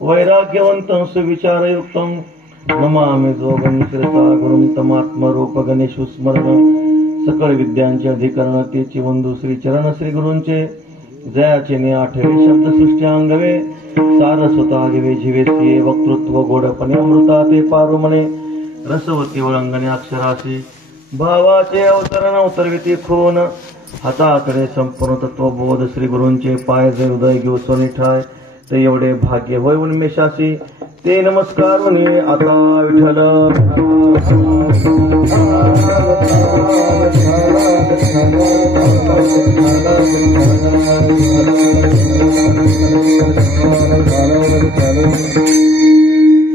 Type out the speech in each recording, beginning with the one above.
वैराग्यवंतं सुविचारयुक्तं नमामि जोगं शिरसा गुरुं तमात्मरूप गणेश स्मरण सकळ विद्यांचे अधिकरण तेची वंदू श्री चरण श्री गुरूंचे जयाचे ने आठवे शब्द सृष्टी अंगवे सार स्वतः दिवे जीवे सिये वक्तृत्व गोडपणे अमृता ते पारू म्हणे रसवती वळंगणे अक्षराशी भावाचे अवतरण अवतरविती खून हाताकडे संपूर्ण तत्वबोध श्री गुरूंचे पाय जे उदय घेऊ सोनी ठाय ते एवढे भाग्य होय उन्मेषासी ते नमस्कार आता विठ्ठल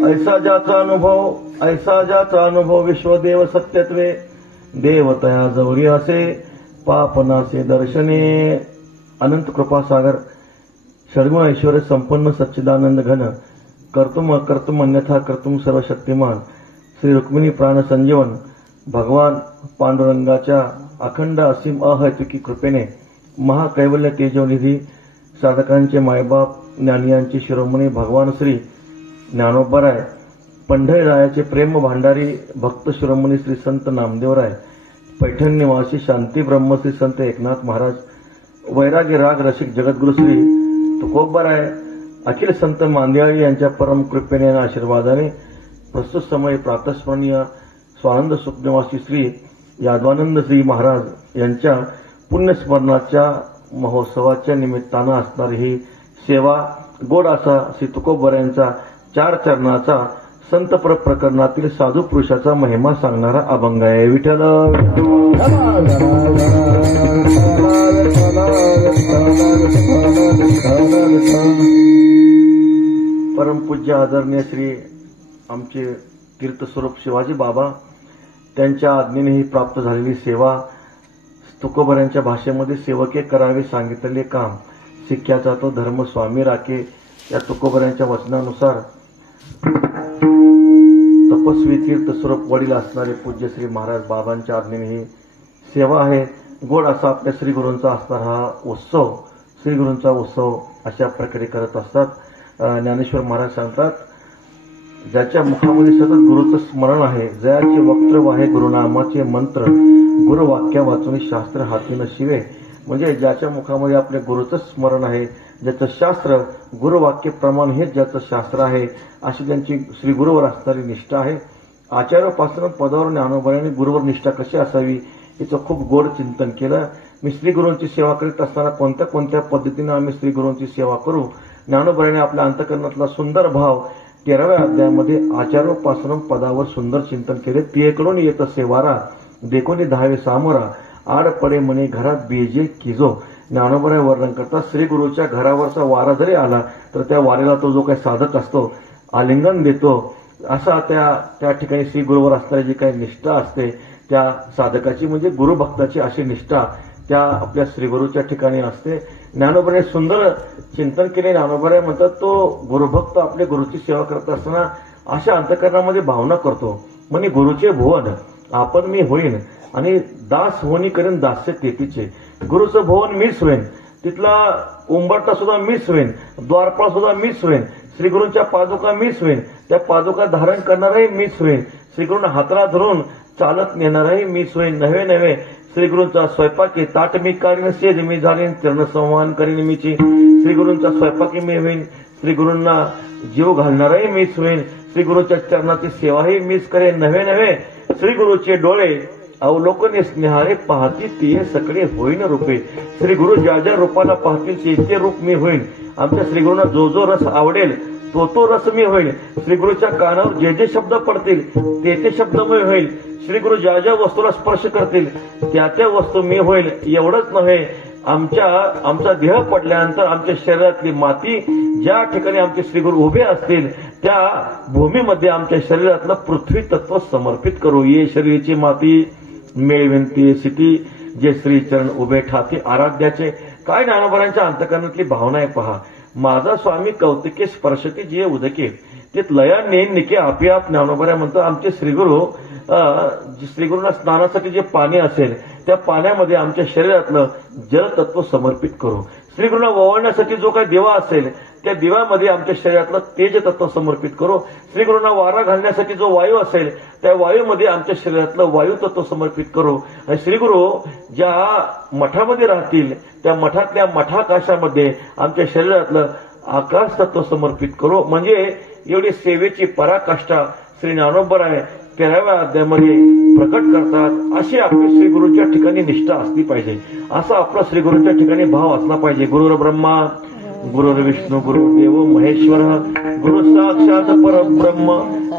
ऐसा ज्याचा अनुभव विश्वदेव सत्यत्वे देवतया जवरी असे पापनासे दर्शने अनंत कृपासागर षड्गुण ऐश्वर्य संपन्न सच्चिदानंद घन कर्तुम अकर्तुम अन्यथा कर्तुम सर्वशक्तिमान श्री रुक्मिणी प्राण संजीवन भगवान पांडुरंगाच्या अखंड असीम अहैतुकी कृपेने महाकैवल्य तेजोनिधी साधकांचे मायबाप ज्ञानियांचे शिरोमणी भगवान श्री ज्ञानोबराय पंढरीरायाचे प्रेम भांडारी भक्त शिरोमणी श्री संत नामदेवराय पैठण निवासी शांती ब्रह्म श्री संत एकनाथ महाराज वैरागी राग रसिक जगद्गुरु श्री तुकोबराय अखिल संत मांदियाळी यांच्या परम कृपेने आणि आशीर्वादाने प्रस्तुत समय प्रातस्मरणीय स्वानंद सुखनिवासी श्री यादवानंद श्री महाराज यांच्या पुण्यस्मरणाच्या महोत्सवाच्या निमित्तानं असणारी ही सेवा गोड असा श्री तुकोबरायांचा 4 चरणाचा संतपर प्रकरणातील साधू पुरुषाचा महिमा सांगणारा अभंग आहे. विठ्ठल परमपूज्य आदरणीय श्री आमचे तीर्थस्वरूप शिवाजी बाबा त्यांच्या आज्ञेने ही प्राप्त झालेली सेवा तुकोबरांच्या भाषेमध्ये सेवके करावे सांगितलेले काम शिक्क्याचा तो धर्म स्वामी राखे या तुकोबरांच्या वचनानुसार तपस्वी तीर्थस्वरूप वडील असणारे पूज्य श्री महाराज बाबांच्या आज्ञेने ही सेवा आहे. गोड असा आपल्या श्री गुरूंचा असणारा हा उत्सव श्री गुरूंचा उत्सव अशा प्रकारे करत असतात. ज्ञानेश्वर महाराज सांगतात ज्याच्या मुखामध्ये सतत गुरुचं स्मरण आहे जयाचे वक्तव्य आहे गुरुनामाचे मंत्र गुरुवाक्या वाचून शास्त्र हातीनं शिवे म्हणजे ज्याच्या मुखामध्ये आपल्या गुरुचं स्मरण आहे ज्याचं शास्त्र गुरुवाक्य प्रमाण हेच ज्याचं शास्त्र आहे अशी त्यांची श्री गुरुवर असणारी निष्ठा आहे. आचार्यापासून पदावर ज्ञानोबरांनी गुरुवर निष्ठा कशी असावी याचं खूप गोड चिंतन केलं. मी श्री गुरूंची सेवा करीत असताना कोणत्या कोणत्या पद्धतीने आम्ही श्री गुरूंची सेवा करू ज्ञानोबरांनी आपल्या अंतकरणातला सुंदर भाव 13व्या अध्यायामध्ये आचार्योपासून पदावर सुंदर चिंतन केले. तियेकडून येत सेवारा देखोनी 10वे सामोरा आड पडे म्हणे घरात बेजे किजो. ज्ञानोबराय वर्णन करतात श्री गुरुच्या घरावरचा वारा जरी आला तर त्या वाऱ्याला तो जो काही साधक असतो आलिंगन देतो असा त्या ठिकाणी श्री गुरुवर असणारी जी काही निष्ठा असते त्या साधकाची म्हणजे गुरुभक्ताची अशी निष्ठा त्या आपल्या श्री गुरुच्या ठिकाणी असते. ज्ञानोबराय सुंदर चिंतन केले. ज्ञानोबराय म्हणतात तो गुरुभक्त आपल्या गुरुची सेवा करत असताना अशा अंतकरणामध्ये भावना करतो म्हणजे गुरुचे भुवन आपण मी होईन आणि दास होणी करेन दास्य तेथीचे. गुरुचं भवन मीच होईन तिथला उंबरटा सुद्धा मीच होईन द्वारपाळ सुद्धा मीच होईन श्री गुरूंच्या पादुका मीच होईन त्या पादुका धारण करणारही मीच होईन श्री गुरूंना हाताला धरून चालत नेणारही मीच होईन. नव्हे श्री गुरूंचा स्वयंपाकी ताट मी काढीन सेज मी झालीन चरण संवाहन करीन मीची. श्री गुरूंचा स्वयंपाकी मी होईन श्री गुरूंना जीव घालणारही मीच होईन श्री गुरूच्या चरणाची सेवाही मीच करेन. नव्हे श्री गुरूचे डोळे अवलोकने स्नेहाने पाहतील ते सगळे होईन रूपे. श्री गुरु ज्या ज्या रूपाला पाहतील ते रूप मी होईन. आमच्या श्री गुरूंना जो जो रस आवडेल तो रस मी होईल. श्री गुरूच्या कानावर जे जे शब्द पडतील ते शब्द मी होईल. श्री गुरु ज्या ज्या वस्तूला स्पर्श करतील त्या वस्तू मी होईल. एवढंच नव्हे आमचा देह पडल्यानंतर आमच्या शरीरातली माती ज्या ठिकाणी आमचे श्री गुरु उभे असतील त्या भूमीमध्ये आमच्या शरीरातलं पृथ्वी तत्व समर्पित करू. ये शरीराची माती मिळविनती सिटी जे श्री चरण उभे ठाती आराध्याचे. काय ज्ञानोबरांच्या अंतकरणातली भावना आहे पहा. माझा स्वामी कौतिके स्पर्शती जे उदके ते लया नेन निके आपिआप ज्ञानोबरा म्हणतात आमचे श्रीगुरूंना स्नानासाठी जे पाणी असेल त्या पाण्यामध्ये आमच्या शरीरातलं जलतत्व समर्पित करू. श्रीगुरूंना वळण्यासाठी जो काही देवा असेल त्या दिव्यामध्ये आमच्या शरीरातलं तेज तत्व समर्पित करो. श्री गुरूंना वारा घालण्यासाठी जो वायू असेल त्या वायूमध्ये आमच्या शरीरातलं वायू तत्व समर्पित करो. आणि श्री गुरु ज्या मठामध्ये राहतील त्या मठातल्या मठाकाशामध्ये आमच्या शरीरातलं आकाश तत्व समर्पित करो. म्हणजे एवढी सेवेची पराकाष्ठा श्री ज्ञानोबराय 13व्या अध्यायामध्ये प्रकट करतात. अशी आपली श्री गुरूंच्या ठिकाणी निष्ठा असली पाहिजे. असा आपला श्री गुरूंच्या ठिकाणी भाव असला पाहिजे. गुरुर ब्रह्मा गुरुर्विष्णू गुरुदेव महेश्वर गुरु साक्षात परब्रह्म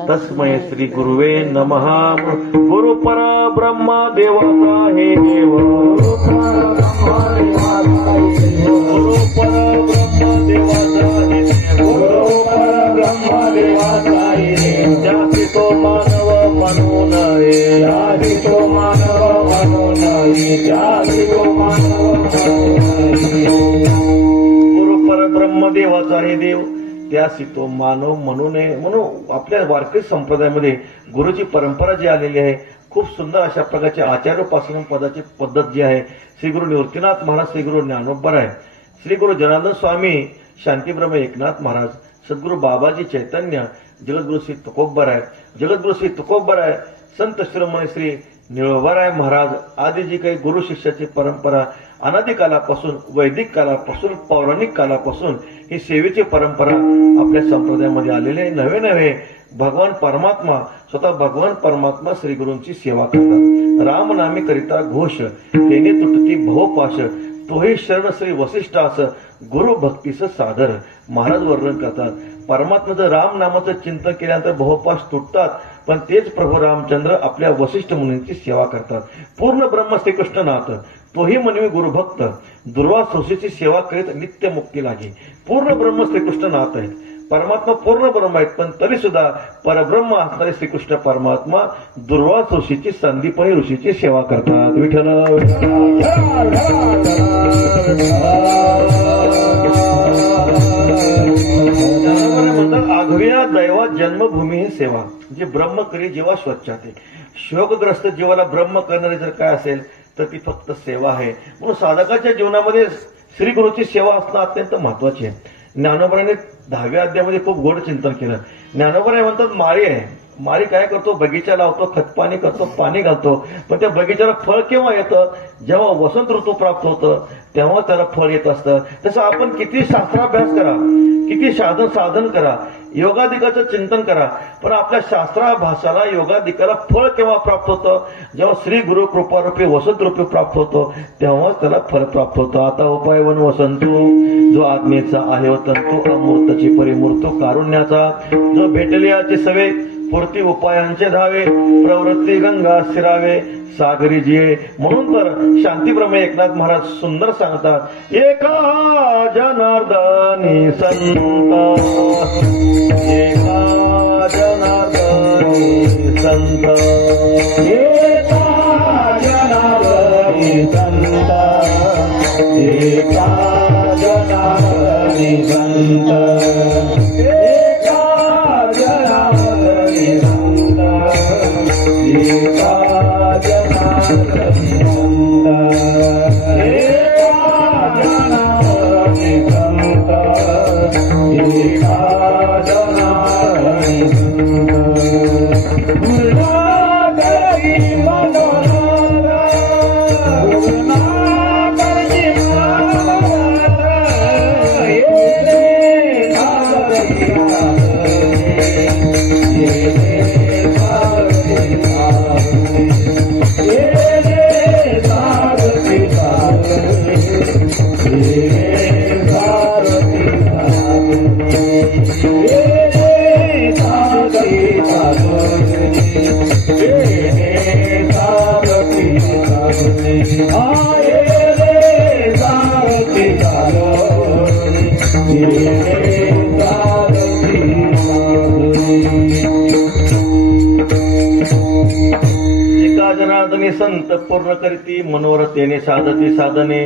तस्मै श्री गुरुवे नमः. गुरु परब्रह्म देवाचा हे देव गुरु परब्रह्म देवाचा हे गुरु परब्रह्म देवाचा हे जाती तो मानव म्हणून जाती तो मानव म्हणून जाती तो मानव परब्रह्म देवाचा हे देव त्यासी तो मानव म्हणू नये. म्हणून आपल्या वारकरी संप्रदायामध्ये गुरुची परंपरा जी आलेली आहे खूप सुंदर अशा प्रकारचे आचार्योपासन पदाची पद्धत जी आहे. श्री गुरु निवृत्तीनाथ महाराज, श्री गुरु ज्ञानोबराय, श्री गुरु जनार्दन स्वामी, शांतीब्रह्म एकनाथ महाराज, सद्गुरु बाबाजी चैतन्य, जगद्गुरु श्री तुकोबराय, जगद्गुरु श्री तुकोबराय, संत शिरोमणी श्री निळोबाराय महाराज आदी जी काही गुरु शिष्याची परंपरा अनादी कालापासून, वैदिक कालापासून, पौराणिक कालापासून ही सेवेची परंपरा आपल्या संप्रदायामध्ये आलेली आहे. नवे नवे भगवान परमात्मा, स्वतः भगवान परमात्मा श्री गुरूंची सेवा करतात. रामनामी करिता घोष तेने तुटती भवपाश तोही शरण श्री वसिष्ठास गुरु भक्तीस सादर. महाराज वर्णन करतात परमात्म्याचं राम नामाचं चिंतन केल्यानंतर भवपाश तुटतात, पण तेच प्रभू रामचंद्र आपल्या वसिष्ठ मुनींची सेवा करतात. पूर्ण ब्रह्म श्रीकृष्णनाथ तोही मनवी गुरुभक्त दुर्वासोशीची सेवा करीत नित्य मुक्ती लागे. पूर्ण ब्रह्म श्रीकृष्णनाथ आहेत, परमात्मा पूर्ण ब्रह्म आहेत, पण तरी सुद्धा परब्रह्म असणारे श्रीकृष्ण परमात्मा दुर्वासोशीची संदीपनी ऋषीची सेवा करतात. विठ्ठल म्हणतात आघव्या दैवा जन्मभूमी ही सेवा. जे ब्रह्म करी जेव्हा स्वच्छते शोकग्रस्त जीवाला ब्रह्म करणारे जर काय असेल तर ती फक्त सेवा आहे. म्हणून साधकाच्या जीवनामध्ये श्री गुरुची सेवा असणं अत्यंत महत्वाची आहे. ज्ञानोबराने 10व्या अध्यायामध्ये खूप गोड चिंतन केलं. ज्ञानोबराय म्हणतात माळी आहे, माळी काय करतो, बगीचा लावतो, खतपाणी करतो, पाणी घालतो, पण त्या बगीच्याला फळ केव्हा येतं, जेव्हा वसंत ऋतू प्राप्त होतं तेव्हा त्याला फळ येत असतं. तसं आपण किती शास्त्राभ्यास करा, किती साधन करा, योगाधिकाचं चिंतन करा, पण आपल्या शास्त्राभासाला योगाधिकाला फळ केव्हा प्राप्त होतं, जेव्हा श्री गुरु कृपारूपी वसंत रूपी प्राप्त होतो तेव्हा त्याला फळ प्राप्त होतं. आता उपाय वन वसंतू जो आज्ञेचा आहे तंतू अमूर्तची परिमूर्त कारुण्याचा जो भेटलियाचे सवे पूर्ती उपायांचे धावे प्रवृत्ती गंगा स्थिरावे सागरी जिये. म्हणून तर शांतीब्रह्म एकनाथ महाराज सुंदर सांगतात एका जनार्दनी संत एका जनार्दनी संत एका जनार्दनी संत एका जनार्दनी संत एका जनार्दनी संत एका जनार्दनी संत एका जनार्दनी संत एका जनार्दनी संत गुरुनाथी मनोहरा गुरुनाथी मनोहरा ये जनार्दनी संत पूर्ण करीती मनोरथेने साधती साधने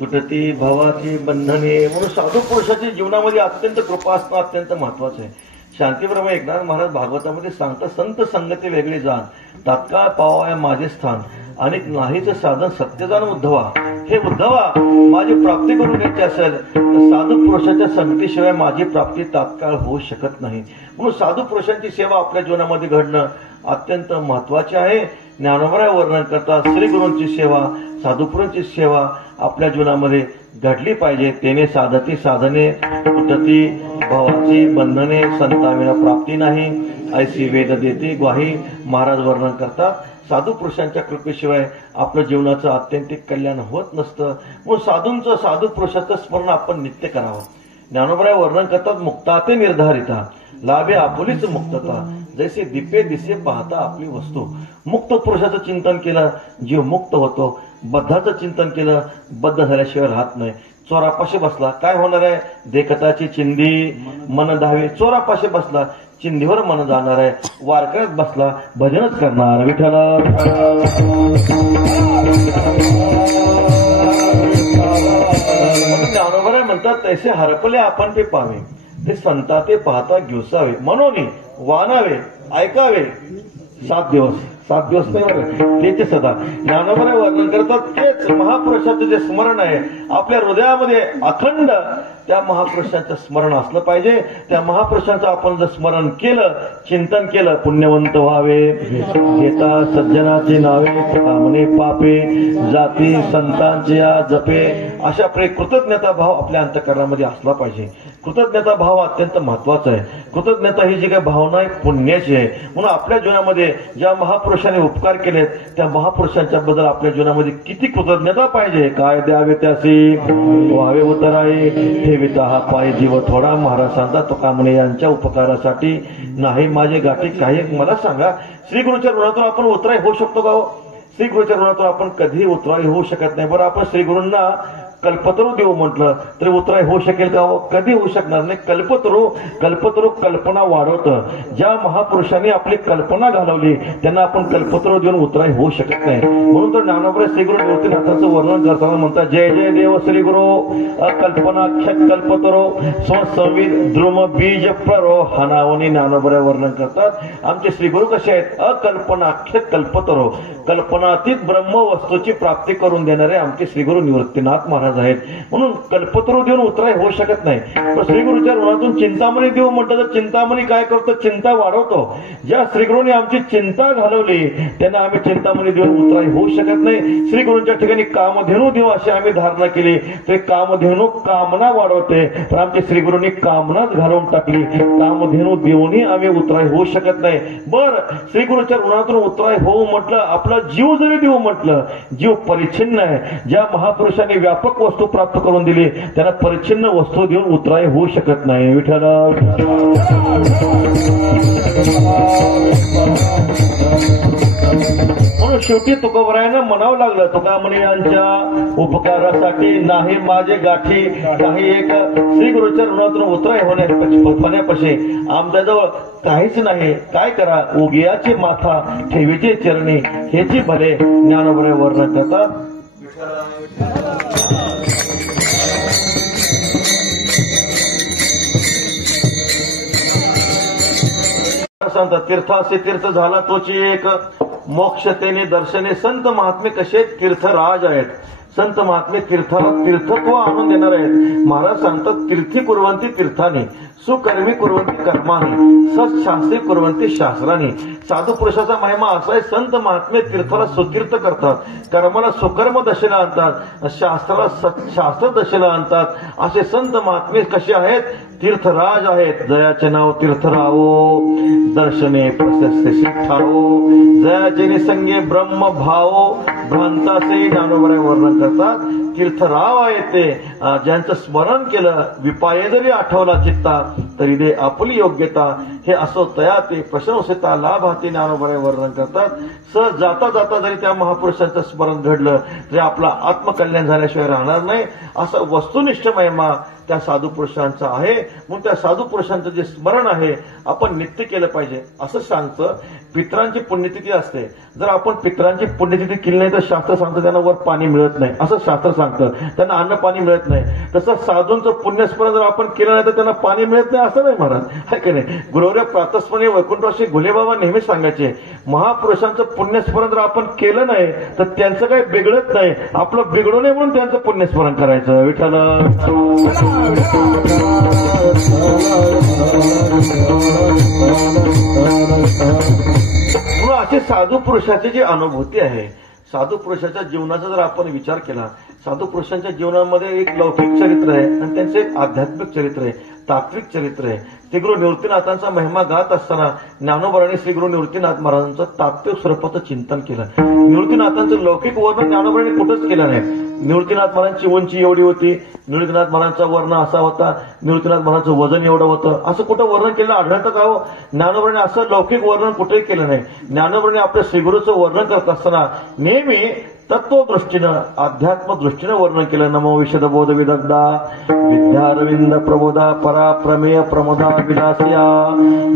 तुटती भवाची बंधने. म्हणून साधू पुरुषाच्या जीवनामध्ये अत्यंत कृपा असणं अत्यंत महत्वाचं आहे. शांतीब्रह्म एकनाथ महाराज भागवतामध्ये सांगतात संत संगती वेगळी जाण तात्काळ पावाय माझे स्थान अनेक नाहीच साधन सत्य जाण उद्धवा हे उद्धवा, माझी प्राप्ती करून घ्यायची असेल तर साधू पुरुषाच्या संगतीशिवाय माझी प्राप्ती तात्काळ होऊ शकत नाही. म्हणून साधू पुरुषांची सेवा आपल्या जीवनामध्ये घडणं अत्यंत महत्वाचे आहे. ज्ञानोबराय वर्णन करतात श्री गुरूंची सेवा, साधुपुरुषांची सेवा आपल्या जीवनामध्ये घडली पाहिजे. तेने साधती साधने उठती भवाची बंधने, संताविना प्राप्ती नाही ऐसी वेद देते ग्वाही. महाराज वर्णन करतात साधू पुरुषांच्या कृपेशिवाय आपलं जीवनाचं आत्यंतिक कल्याण होत नसतं. म्हणून साधूंचं साधू पुरुषाचं स्मरण आपण नित्य करावं. ज्ञानोबराय वर्णन करतात मुक्ता ते निर्धारिता लाभे आपुलीच मुक्तता, जैसे दिपे दिसे पाहता आपली वस्तू. मुक्त पुरुषाचं चिंतन केलं जीव मुक्त होतो. बद्धाचं चिंतन केलं बद्ध झाल्याशिवाय राहत नाही. चोरापाशी बसला काय होणार आहे? देखताची चिंधी मन धावे. चोरापाशी बसला चिंधीवर मन जाणार आहे. वारकऱ्यात बसला भजनच करणार. विठ्ठल ज्ञानोबराय म्हणतात तैसे हरपले आपण ते पावे, ते संता ते पाहता घेवसावे. मनोनी वानावे ऐकावे. 7 दिवस नाही बरं तेच सदा. ज्ञानोबराय वर्णन करतात तेच महापुरुषाचं जे स्मरण आहे आपल्या हृदयामध्ये अखंड त्या महापुरुषांचं स्मरण असलं पाहिजे. त्या महापुरुषांचं आपण जर स्मरण केलं, चिंतन केलं, पुण्यवंत व्हावे. घेता सज्जनाचे नावे कामने पापे, जाती संतांचे या जपे. अशा कृतज्ञता भाव आपल्या अंतःकरणामध्ये असला पाहिजे. कृतज्ञता भाव अत्यंत महत्वाचा आहे. कृतज्ञता ही जी काही भावना आहे पुण्याची आहे. म्हणून आपल्या जीवनामध्ये ज्या महापुरुषांनी उपकार केलेत त्या महापुरुषांच्या बद्दल आपल्या जीवनामध्ये किती कृतज्ञता पाहिजे. काय द्यावे त्यासी व्हावे उतराये, ठेविता हा पाय जीव थोडा. महाराज सांगतात तुका म्हणे यांच्या उपकारासाठी नाही माझे गाठी काही. मला सांगा श्री गुरुच्या ऋणातून आपण उतराई होऊ शकतो का? श्री गुरुच्या ऋणातून आपण कधी उतराई होऊ शकत नाही. बरं आपण श्री गुरूंना कल्पतरू देऊ म्हटलं तरी उतराई होऊ शकेल का? कधी होऊ शकणार नाही. कल्पतरू कल्पना वाढवतं. ज्या महापुरुषांनी आपली कल्पना घालवली त्यांना आपण कल्पतरू देऊन उतराई होऊ शकत नाही. म्हणून तर ज्ञानोबराय श्री गुरु निवृत्तीनाथांचं वर्णन करताना म्हणतात जय जय देव श्री गुरु अकल्पनाख्य कल्पतरो स्वसंविद द्रुम बीज प्ररो. हानावनी ज्ञानोबराय वर्णन करतात आमचे श्री गुरु कसे आहेत? अकल्पनाख्य कल्पतरो, कल्पनातीत ब्रह्म वस्तूची प्राप्ती करून देणारे आमचे श्री गुरु निवृत्तीनाथ महाराज आहेत. म्हणून कल्पतरू देऊन उतराई होऊ शकत नाही. पण श्री गुरुच्या ऋणातून चिंतामणी देऊ म्हटलं तर चिंतामणी काय करतो? चिंता वाढवतो. ज्या श्रीगुरूंनी आमची चिंता घालवली त्यांना आम्ही चिंतामणी देऊन उतराई होऊ शकत नाही. श्री गुरूंच्या ठिकाणी कामधेनू देऊ अशी आम्ही धारणा केली तर कामधेनू कामना वाढवते. पण आमच्या श्रीगुरूंनी कामनाच घालवून टाकली. कामधेनू देऊनही आम्ही उतराई होऊ शकत नाही. बर श्री गुरूच्या ऋणातून उतराई होऊ म्हटलं, आपला जीव जरी देऊ म्हटलं, जीव परिच्छिन्न आहे. ज्या महापुरुषांनी व्यापक वस्तू प्राप्त करून दिली त्यांना परिच्छिन्न वस्तू देऊन उतराई होऊ शकत नाही. विठ्ठल म्हणून शेवटी तुकोबरायांना म्हणावं लागलं तुका म्हणे यांच्या उपकारासाठी नाही माझे गाठी काही. एक श्री गुरुच्या ऋणातून उतराई होण्यापाशी आमच्याजवळ काहीच नाही. काय करा? उगियाचे माथा ठेवीचे चरणी हेची भले. ज्ञानोबराय वर्णन करतात संत तीर्थासे तीर्थ झाला तोची एक, मोक्ष तेने दर्शने. संत महात्मे कसे तीर्थराज आहेत. संत महात्मे तीर्थाला तीर्थत्व आणून देणार आहेत. महाराज सांगतात तीर्थी कुर्वंती तीर्थाने, सुकर्मी कुर्वंती कर्माने, सत्शास्त्री कुर्वंती शास्त्राने. साधू पुरुषाचा महिमा असा आहे संत महात्मे तीर्थाला सुतीर्थ करतात, कर्माला सुकर्म दशेला आणतात, शास्त्राला शास्त्र दशेला आणतात. असे संत महात्मे कसे आहेत? तीर्थराज आहेत. जयाचे नाव तीर्थरावो, दर्शने प्रशस्ती ठावो, जयाचे निसंगे ब्रह्म भावो, भ्रांताचे. ज्ञानोबराय वर्णन करतात तीर्थराव आहेत ते ज्यांचं स्मरण केलं, विपाये जरी आठवला चित्ता तरी दे आपली योग्यता. हे असो तया ते प्रशंसिता लाभाते. ज्ञानोबराय वर्णन करतात सहज जाता जाता जरी त्या महापुरुषांचं स्मरण घडलं तरी आपला आत्मकल्याण झाल्याशिवाय राहणार नाही. असं वस्तुनिष्ठ महिमा त्या साधू पुरुषांचा आहे. म्हणून त्या साधू पुरुषांचं जे स्मरण आहे आपण नित्य केलं पाहिजे. असं सांगतं पितरांची पुण्यतिथी असते. जर आपण पितरांची पुण्यतिथी केली नाही तर शास्त्र सांगतं त्यांना वर पाणी मिळत नाही, असं शास्त्र सांगतं. त्यांना अन्न पाणी मिळत नाही. तसं साधूंचं पुण्यस्मरण जर आपण केलं नाही तर त्यांना पाणी मिळत नाही असं नाही महाराज, आहे की नाही? गुरुवर गौऱ्य प्रातस्मरणी वैकुंठवासी घुलेबाबा नेहमी सांगायचे, महापुरुषांचं पुण्यस्मरण जर आपण केलं नाही तर त्यांचं काही बिघडत नाही, आपलं बिघडू नये म्हणून त्यांचं पुण्यस्मरण करायचं. विठ्ठल म्हणून अशी साधू पुरुषाची जी अनुभूती आहे, साधू पुरुषाच्या जीवनाचा जर आपण विचार केला, साधू पुरुषांच्या जीवनामध्ये एक लौकिक चरित्र आहे आणि त्यांचं एक आध्यात्मिक चरित्र आहे, तात्विक चरित्र आहे. श्री गुरु निवृत्तीनाथांचा महिमा गात असताना ज्ञानोबारांनी श्री गुरु निवृत्तीनाथ महाराजांचं तात्विक स्वरूपाचं चिंतन केलं. निवृत्तीनाथांचं लौकिक वर्णन ज्ञानोबारांनी कुठंच केलं नाही. निवृत्तीनाथ महाराजांची उंची एवढी होती, निवृत्तीनाथ महाराजांचा वर्ण असा होता, निवृत्तीनाथ महाराजांचं वजन एवढं होतं, असं कुठं वर्णन केलं आढळतं का हो? ज्ञानोबारांनी असं लौकिक वर्णन कुठेही केलं नाही. ज्ञानोबारांनी आपल्या श्रीगुरूचं वर्णन करत असताना नेहमी तत्वदृष्टीनं अध्यात्म दृष्टीनं वर्णन केलं. नमो विशदबोध विदग्धा विद्यारविंद प्रबोधा परा प्रमेय प्रमोदा विलासिया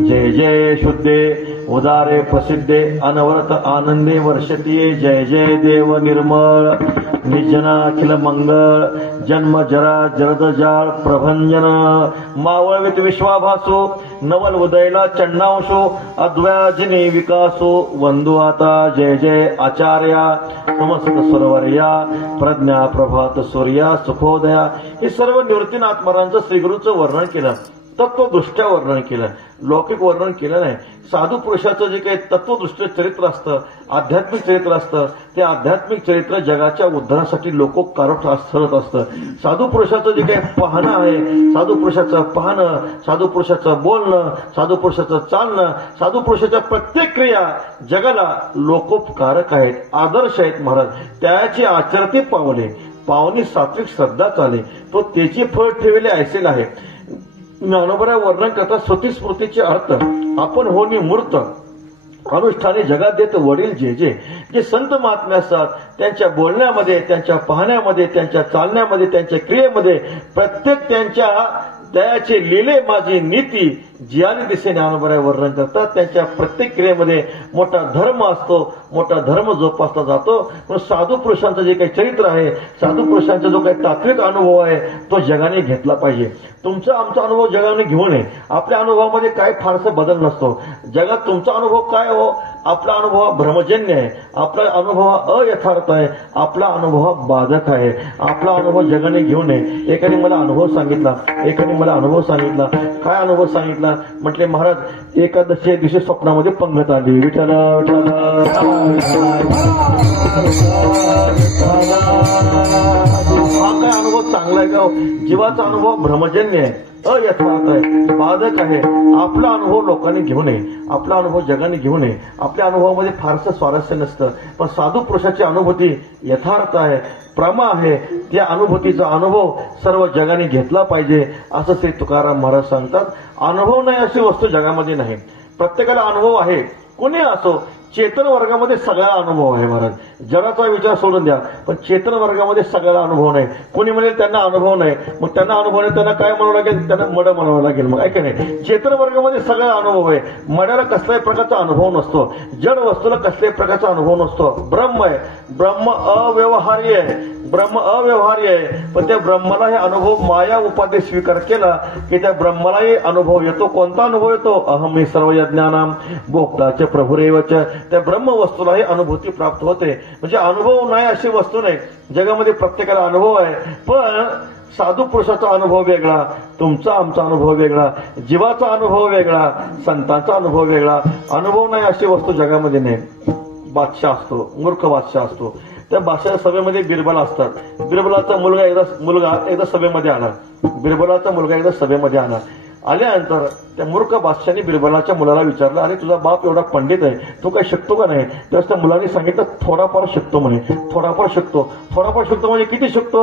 जय जय शुद्धे उदारे प्रसिद्धे अनवरत आनंदे वर्षतीये जय जय देव निर्मळ निजना अखिल मंगळ जन्म जरा जरद जाळ प्रभंजन मावळवित विश्वाभासो नवल उदयला चंडांशो अद्वयाजिनी विकासो वंदू आता जय जय आचार्या समस्त सर्वर्या प्रज्ञा प्रभात सूर्या सुखोदया. हे सर्व निवृत्तीनाथ महाराजांचं श्रीगुरूचं वर्णन केलं, तत्वदृष्ट्या वर्णन केलं, लौकिक वर्णन केलं नाही. साधू पुरुषाचं जे काही तत्वदृष्टी चरित्र असतं, आध्यात्मिक चरित्र असतं, ते आध्यात्मिक चरित्र जगाच्या उद्धारासाठी लोक करत असतं. साधू पुरुषाचं जे काही पाहणं आहे, साधू पुरुषाचं पाहणं, साधू पुरुषाचं बोलणं, साधू पुरुषाचं चालणं, साधू पुरुषाच्या प्रत्येक क्रिया जगाला लोकोपकारक आहेत, आदर्श आहेत. महाराज त्याची आचरती पावले पावनी सात्विक श्रद्धा चाले तो त्याची फळ ठेवले ऐसेल आहे. ज्ञानोबा वर्णन करता श्रुती स्मृतीचे अर्थ आपण होणी मूर्त अनुष्ठाने जगात देत वडील जे संत महात्मे असतात त्यांच्या बोलण्यामध्ये, त्यांच्या पाहण्यामध्ये, त्यांच्या चालण्यामध्ये, त्यांच्या क्रियेमध्ये प्रत्येक त्यांच्या दयाचे लिले माझी नीती जियाने दिसे ज्ञानोबा वर्णन करतात. त्यांच्या प्रत्येक क्रियेमध्ये मोठा धर्म असतो, मोठा धर्म जोपासला जातो. म्हणून साधू पुरुषांचं जे काही चरित्र आहे, साधू पुरुषांचा जो काही तात्विक अनुभव आहे तो जगाने घेतला पाहिजे. तुमचा आमचा अनुभव जगाने घेऊ नये. आपल्या अनुभवामध्ये काय फारसा बदल नसतो. जगात तुमचा अनुभव काय हो, आपला अनुभव हा भ्रमजन्य आहे, आपला अनुभव हा अयथार्थ आहे, आपला अनुभव हा बाधक आहे. आपला अनुभव जगाने घेऊ नये. एकाने मला अनुभव सांगितला, काय अनुभव सांगितला म्हटले, महाराज एकादशी दिवशी स्वप्नामध्ये पंगत आली. विठ्ठल विठ्ठल हा काय अनुभव चांगला आहे का? जीवाचा अनुभव भ्रमजन्य आहे, अयथार्थ आहे, बाधक आहे. आपला अनुभव लोकांनी घेऊ नये, आपला अनुभव जगाने घेऊ नये. आपल्या अनुभवामध्ये फारसं स्वारस्य नसतं, पण साधू पुरुषाची अनुभूती यथार्थ आहे, प्रमा आहे. त्या अनुभूतीचा अनुभव सर्व जगाने घेतला पाहिजे असं श्री तुकाराम महाराज सांगतात. अनुभव नाही अशी वस्तू जगामध्ये नाही. प्रत्येकाला अनुभव आहे, कोणी असो. चेतन वर्गामध्ये सगळा अनुभव आहे महाराज. जगाचा विचार सोडून द्या, पण चेतन वर्गामध्ये सगळा अनुभव नाही. कोणी म्हणेल त्यांना अनुभव नाही, मग त्यांना अनुभव नाही, त्यांना काय म्हणावं लागेल? त्यांना मड म्हणावं लागेल. मग ऐका नाही, चेतन वर्गामध्ये सगळा अनुभव आहे. मड्याला कसल्याही प्रकारचा अनुभव नसतो, जड वस्तूला कसल्याही प्रकारचा अनुभव नसतो. ब्रह्म आहे, ब्रह्म अव्यवहार्य आहे, ब्रह्म अव्यवहार्य आहे. पण त्या ब्रह्माला हे अनुभव माया उपाधी स्वीकार केला की त्या ब्रह्मालाही अनुभव येतो. कोणता अनुभव येतो? अहम मी सर्व यज्ञानाम भोक्ताचे प्रभुरेवच. त्या ब्रह्म वस्तूलाही अनुभूती प्राप्त होते. म्हणजे अनुभव नाही अशी वस्तू नाही. जगामध्ये प्रत्येकाला अनुभव आहे, पण साधू पुरुषाचा अनुभव वेगळा, तुमचा आमचा अनुभव वेगळा, जीवाचा अनुभव वेगळा, संतांचा अनुभव वेगळा. अनुभव नाही अशी वस्तू जगामध्ये नाही. बादशाह असतो, मूर्ख बादशाह असतो. त्या बादशाह सभेमध्ये बिरबल असतात. बिरबलाचा मुलगा एकदा सभेमध्ये आला. बिरबलाचा मुलगा एकदा सभेमध्ये आल्यानंतर त्या मूर्ख बादशाने बिरबलाच्या मुलाला विचारलं, अरे तुझा बाप एवढा पंडित आहे, तू काही शिकतो का नाही? त्यावेळेस त्या मुलाने सांगितलं, थोडाफार शिकतो म्हणे. थोडाफार शिकतो म्हणजे किती शिकतो?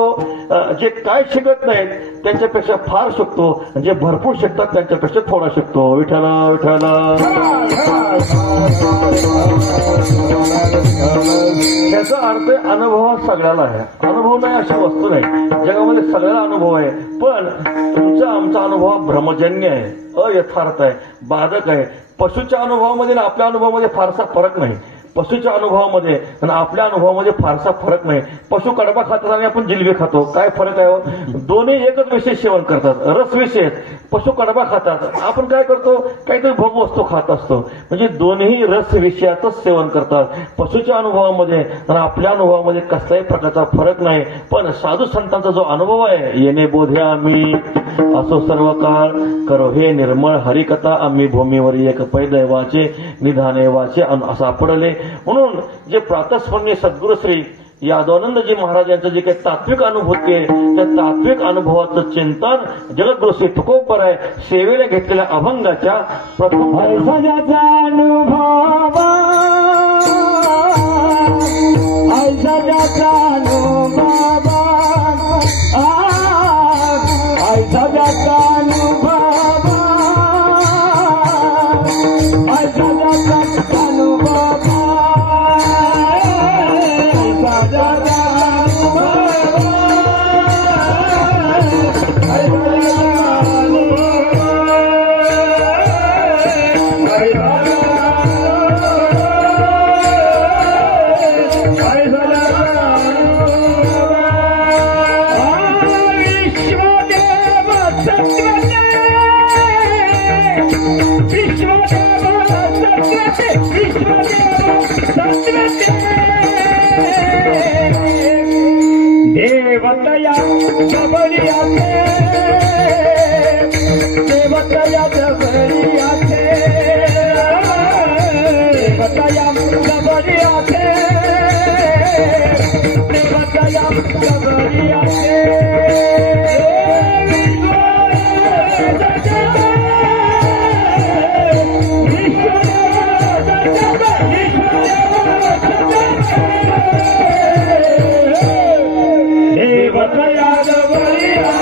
जे काय शिकत नाहीत त्यांच्यापेक्षा फार शिकतो, जे भरपूर शिकतात त्यांच्यापेक्षा थोडा शिकतो. विठ्ठल विठ्ठल. त्याचा अर्थ अनुभव हा सगळ्याला आहे. अनुभव नाही अशी वस्तू नाही. जगामध्ये सगळ्याला अनुभव आहे, पण तुमचा आमचा अनुभव भ्रमजन्य आहे, अयथार्थ आहे, बाधक आहे. पशुच्या अनुभवामध्ये आणि आपल्या अनुभवामध्ये फारसा फरक नाही. पशुच्या अनुभवामध्ये आणि आपल्या अनुभवामध्ये फारसा फरक नाही. पशु कडबा खातात आणि आपण जिलबी खातो, काय फरक आहे हो? दोन्ही एकच विषय सेवन करतात, रस विषय. पशु कडबा खातात, आपण काय करतो, काहीतरी भोग वस्तू खात असतो. म्हणजे दोन्ही रस विषयाचंच सेवन करतात. पशुच्या अनुभवामध्ये आणि आपल्या अनुभवामध्ये कसल्याही प्रकारचा फरक नाही. पण साधू संतांचा जो अनुभव आहे, येणे बोधे आम्ही असो सर्व काळ करो हे निर्मळ हरिकथा आम्ही भूमीवर एक पै दैवाचे निधाने वाचे सापडले. म्हणून जे प्रातस्मरणीय सद्गुरू श्री यादवानंदजी महाराज यांचं जे काही तात्विक अनुभूती आहे, त्या तात्विक अनुभवाचं चिंतन जगद्गुरू श्री तुकोबर आहे. सेवेला घेतलेल्या अभंगाच्या प्रथम देवतया सबरियाते देवतया सबरियाते देवतया सबरियाते देवतया सबरियाते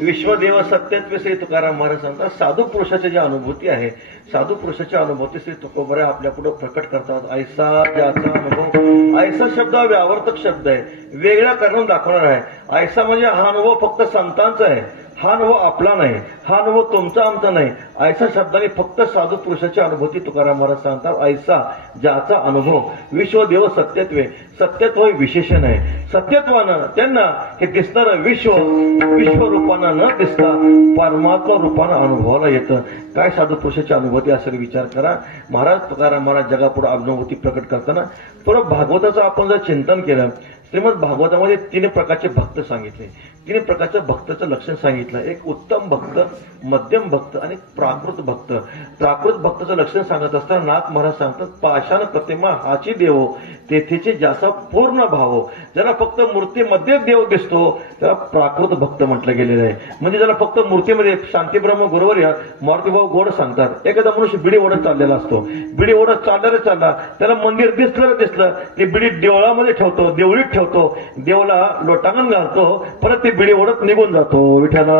विश्वदेव सत्यत्व श्री तुकाराम महाराज सांगतात. साधू पुरुषाची जी अनुभूती आहे, साधू पुरुषाची अनुभूती श्री तुकोबर आपल्या पुढे प्रकट करतात. ऐसा ज्याचा अनुभव, ऐसा शब्द हा व्यावर्तक शब्द आहे, वेगळा करून दाखवणार आहे. ऐसा म्हणजे हा अनुभव फक्त संतांचा आहे, हा अनुभव आपला नाही, हा अनुभव तुमचा आमचा नाही. ऐसा शब्दाने फक्त साधू पुरुषाची अनुभूती तुकाराम महाराज सांगतात. ऐसा ज्याचा अनुभव विश्वदेव सत्यत्वे, सत्यत्व हे विशेषण आहे. सत्यत्वानं त्यांना हे दिसणारं विश्वरूपानं न दिसता परमात्मा रूपानं अनुभवाला येतं. काय साधू पुरुषाची अनुभूती असेल विचार करा. महाराज तुकाराम महाराज जगापुढे अनुभूती प्रकट करताना थोडं भागवताचं आपण जर चिंतन केलं, श्रीमद भागवतामध्ये 3 प्रकारचे भक्त सांगितले. 3 प्रकारच्या भक्ताचं लक्षण सांगितलं. एक उत्तम भक्त, मध्यम भक्त आणि प्राकृत भक्त. प्राकृत भक्ताचं लक्षण सांगत असताना नाथ महाराज सांगतात, पाषाण प्रतिमा हाची देव तेथेचे ज्याचा पूर्ण भाव. ज्याला फक्त मूर्तीमध्ये देव दिसतो त्याला प्राकृत भक्त म्हटलं गेलेलं आहे. म्हणजे ज्याला फक्त मूर्तीमध्ये शांतीब्रह्म गुरुवर्य मारुतीभाऊ गोड सांगतात, एखादा मनुष्य बिडी ओढत चाललेला असतो, बिडी ओढत चालला त्याला मंदिर दिसलं ते बिडी देवळामध्ये ठेवतो, देवळीत ठेवतो, देवला लोटांगण घालतो, परत ते बिडी ओढत निघून जातो. विठ्ठल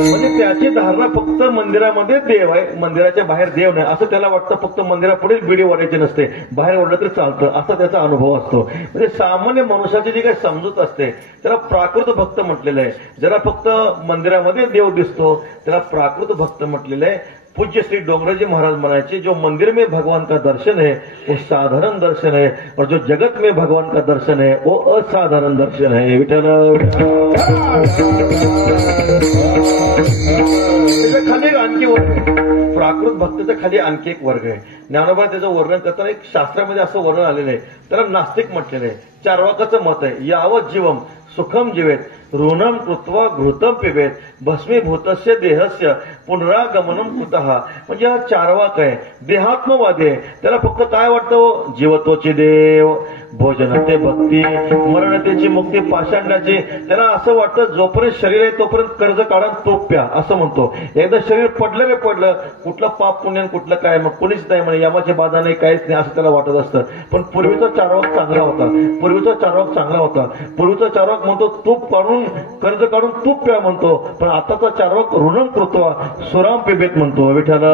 म्हणजे त्याची धारणा फक्त मंदिरामध्ये देव आहे, मंदिराच्या बाहेर देव नाही असं त्याला वाटतं. फक्त मंदिरापुढेच बिडी ओढायची नसते, बाहेर ओढलं तरी चालतं असा त्याचा अनुभव असतो. म्हणजे सामान्य मनुष्याची जी काही समजूत असते त्याला प्राकृत भक्त म्हटलेलं आहे. ज्याला फक्त मंदिरामध्ये देव दिसतो त्याला प्राकृत भक्त म्हटलेलं आहे. पूज्य श्री डोंगराजी महाराज म्हणायचे, जो मंदिर में भगवान का दर्शन है वो साधारण दर्शन है और जो जगत में भगवान का दर्शन है वो असाधारण दर्शन है. विठ्ठल खाली एक आणखी वर्ग आहे, प्राकृत भक्ताचा खाली आणखी एक वर्ग आहे. ज्ञानोबा त्याचं वर्णन करताना एक शास्त्रामध्ये असं वर्णन आलेलं आहे, त्याला नास्तिक म्हटलेलं आहे. चार्वाकाचं मत आहे, यावत जीवम सुखम जीवेत ऋणम कृत्वा घृतम पिबेत भस्मीभूतस्य देहस्य पुनरागमनम कुतः. म्हणजे हा चार्वाक आहे, देहात्मवादी आहे. त्याला फक्त काय वाटतं, जीवत्वाचे देव, भोजनाचे भक्ती, मरणतेची मुक्ती, पाषांडाची. त्याला असं वाटतं जोपर्यंत शरीर आहे तोपर्यंत कर्ज काढा तोप प्या असं म्हणतो. एकदा शरीर पडलं रे पडलं, कुठलं पाप पुण्य कुठलं काय मग कोणीच नाही म्हणे, यमाची बाधा नाही काहीच नाही असं त्याला वाटत असतं. पण पूर्वीचा चार्वाक चांगला होता, पूर्वीचा चार्वाक म्हणतो तूप काढून भरून कर्ज काढून तूप प्या म्हणतो, पण आताचा चारवक ऋणम कृत्वा सुराम पिबेत म्हणतो. विठ्ठल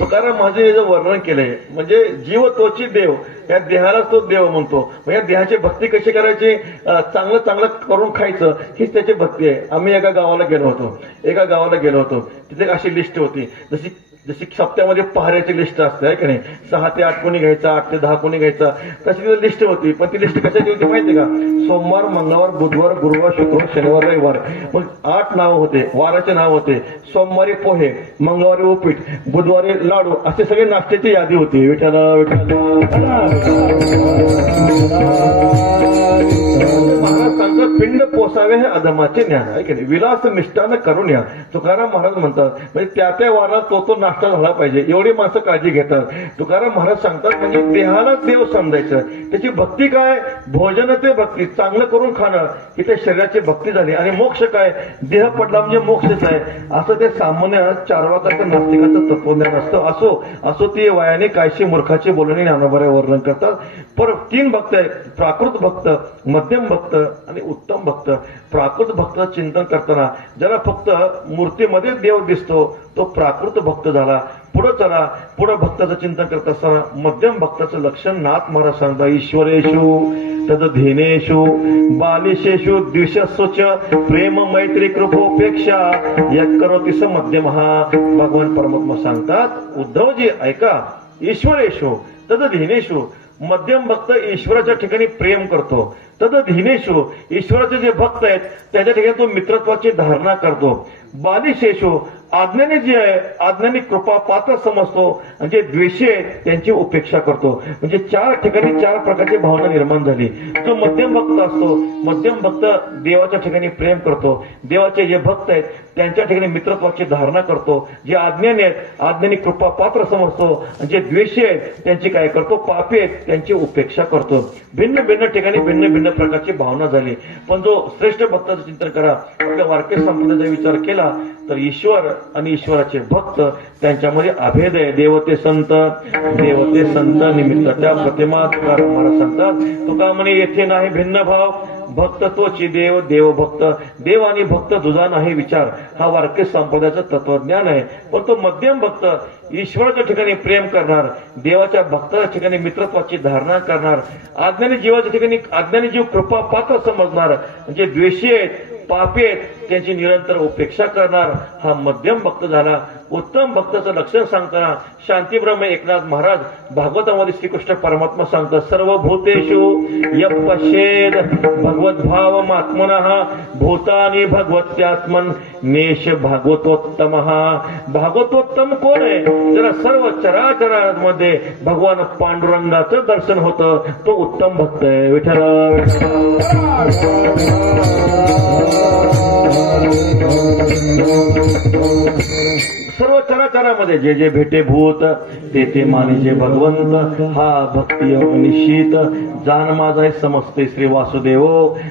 तुकाराम माझे हे जे वर्णन केलंय म्हणजे जीव तोची देव, या देहालाच तो देव म्हणतो. या देहाची भक्ती कशी करायची, चांगलं चांगलं करून खायचं हीच त्याची भक्ती आहे. आम्ही एका गावाला गेलो होतो, तिथे अशी लिस्ट होती, जशी सप्त्यामध्ये पहाऱ्याची लिस्ट असते आहे की नाही, 6 ते 8 कोणी घ्यायचा, 8 ते 10 कोणी घ्यायचा, तशी तिथे लिस्ट होती. पण ती लिस्ट कशाची होती माहिती का, सोमवार, मंगळवार, बुधवार, गुरुवार, शुक्रवार, शनिवार, रविवार, मग 8 नाव होते, वाराचे नाव होते. सोमवारी पोहे, मंगळवारी उपीट, बुधवारी लाडू, असे सगळे नाश्त्याची यादी होती. विठ्ठल महाराज सांगतात पिंड पोसावे हे अधमाचे ज्ञान आहे की नाही, विलास मिष्टान करून या. तुकाराम महाराज म्हणतात म्हणजे त्या वारात तो नाश्ता झाला पाहिजे, एवढी माणसं काळजी घेतात. तुकाराम महाराज सांगतात म्हणजे देहाला देव समजायचं, त्याची भक्ती काय, भोजन ते भक्ती, चांगलं करून खाणं ही त्या शरीराची भक्ती झाली. आणि मोक्ष काय, देह पडला म्हणजे मोक्षच आहे, असं ते सामान्य चारवाकाचं नास्तिकाचं तत्वज्ञान असतं. असो ती वयाने कायशी मूर्खाची बोलणे ज्ञानोबरे वर्णन करतात. पर 3 भक्त आहेत, प्राकृत भक्त, मध्यम भक्त आणि उत्तम भक्त. प्राकृत भक्त चिंतन करताना ज्याला फक्त मूर्तीमध्ये देव दिसतो तो प्राकृत भक्त झाला. पुढे भक्ताचं चिंतन करत असताना मध्यम भक्ताचं लक्षण नाथ महाराज सांगता, ईश्वरेषु तदधीनेषु बालिशेषु द्विषस्वच प्रेम मैत्री कृपोपेक्षा यत् करोति स मध्यमः. भगवान परमात्मा सांगतात उद्धवजी ऐका, ईश्वरेषु तदधीनेषु, मध्यम भक्त ईश्वराच्या ठिकाणी प्रेम करतो. तदधीनेषु, ईश्वराचे जे भक्त आहेत त्याच्या ठिकाणी तो मित्रत्वाची धारणा करतो. बालिशेषु, आज्ञाने जे आहे आज्ञाने कृपा पात्र समजतो, आणि जे द्वेषी आहेत त्यांची उपेक्षा करतो. म्हणजे 4 ठिकाणी 4 प्रकारची भावना निर्माण झाली. जो मध्यम भक्त असतो, मध्यम भक्त देवाच्या ठिकाणी प्रेम करतो, देवाचे जे भक्त आहेत त्यांच्या ठिकाणी मित्रत्वाची धारणा करतो. जे आज्ञाने आहेत आज्ञाने कृपा पात्र समजतो, आणि जे द्वेषी आहेत त्यांची काय करतो, पापी आहेत त्यांची उपेक्षा करतो. भिन्न भिन्न ठिकाणी भिन्न भिन्न प्रकारची भावना झाली. पण जो श्रेष्ठ भक्ताचं चिंतन करा, आपल्या वारकरी संप्रदायाचा विचार केला तर ईश्वर आणि ईश्वराचे भक्त त्यांच्यामध्ये अभेद आहे. देवते संत निमित्त त्या प्रतिमा तुकाराम महाराज सांगतात. तुका म्हणे येथे नाही भिन्न भाव, भक्त तोची देव, देव भक्त, देव आणि भक्त दुजा नाही विचार. हा वारकरी संप्रदायाचं तत्वज्ञान आहे. पण तो मध्यम भक्त ईश्वराच्या ठिकाणी प्रेम करणार, देवाच्या भक्ताच्या ठिकाणी मित्रत्वाची धारणा करणार, आज्ञाने जीवाच्या ठिकाणी आज्ञाने जीव कृपा पात्र समजणार, म्हणजे द्वेषी आहेत पापी आहेत त्यांची निरंतर उपेक्षा करणार, हा मध्यम भक्त झाला. उत्तम भक्ताचं लक्षण सांगताना शांतीब्रह्म एकनाथ महाराज भागवतामध्ये श्रीकृष्ण परमात्मा सांगतात, सर्वभूतेषु यः पश्येद भगवद्भावम् आत्मनः भूतानि भगवत्यात्मन नेश भागवतोत्तमः. भागवतोत्तम कोण आहे, ज्याला सर्व चराचरामध्ये भगवान पांडुरंगाचं दर्शन होतं तो उत्तम भक्त आहे. विठ्ठल सर्व चराचरामध्ये जे जे भेटे भूत ते ते मानिजे भगवंत, हा भक्ती योग निश्चित जान माझा हे समजते श्री वासुदेव.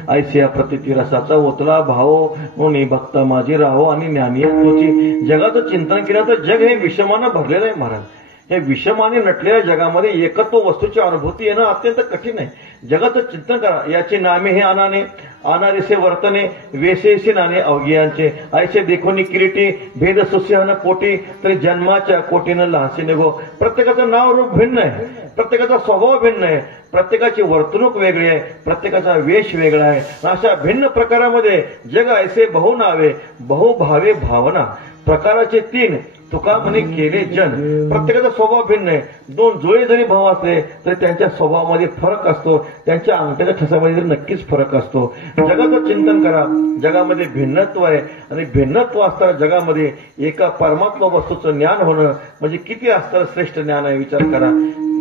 ऐसिया प्रतिती रसाचा ओतला भाव म्हणून भक्त माझी राहो आणि ज्ञानी तोची. जगाचं चिंतन केलं तर जग हे विषमानं भरलेलं आहे महाराज. हे विषमाने नटलेल्या जगामध्ये एकत्व वस्तूची अनुभूती येणं अत्यंत कठीण आहे. जगाचं चिंतन करा, याची नामे हे अनाने, अनारिसे वर्तने, वेसेसे नाणे अवघियांचे. ऐसे देखोनी किरीटी भेद सुस्यहन कोटी, तरी जन्माच्या कोटीनं लहासे निघो. प्रत्येकाचं नाव रूप भिन्न आहे, प्रत्येकाचा स्वभाव भिन्न आहे, प्रत्येकाची वर्तणूक वेगळी आहे, प्रत्येकाचा वेश वेगळा आहे. अशा भिन्न प्रकारामध्ये जग ऐसे बहु नावे बहु भावे भावना, प्रकाराचे 3 तुका म्हणे केले जन. प्रत्येकाचा स्वभाव भिन्न आहे. 2 जुळे जरी भाव असले तरी त्यांच्या स्वभावामध्ये फरक असतो, त्यांच्या अंगठ्याच्या ठसामध्ये नक्कीच फरक असतो. जगाचं चिंतन करा, जगामध्ये भिन्नत्व आहे आणि भिन्नत्व असताना जगामध्ये एका परमात्मा वस्तूचं ज्ञान होणं म्हणजे किती असतं श्रेष्ठ ज्ञान आहे. विचार करा.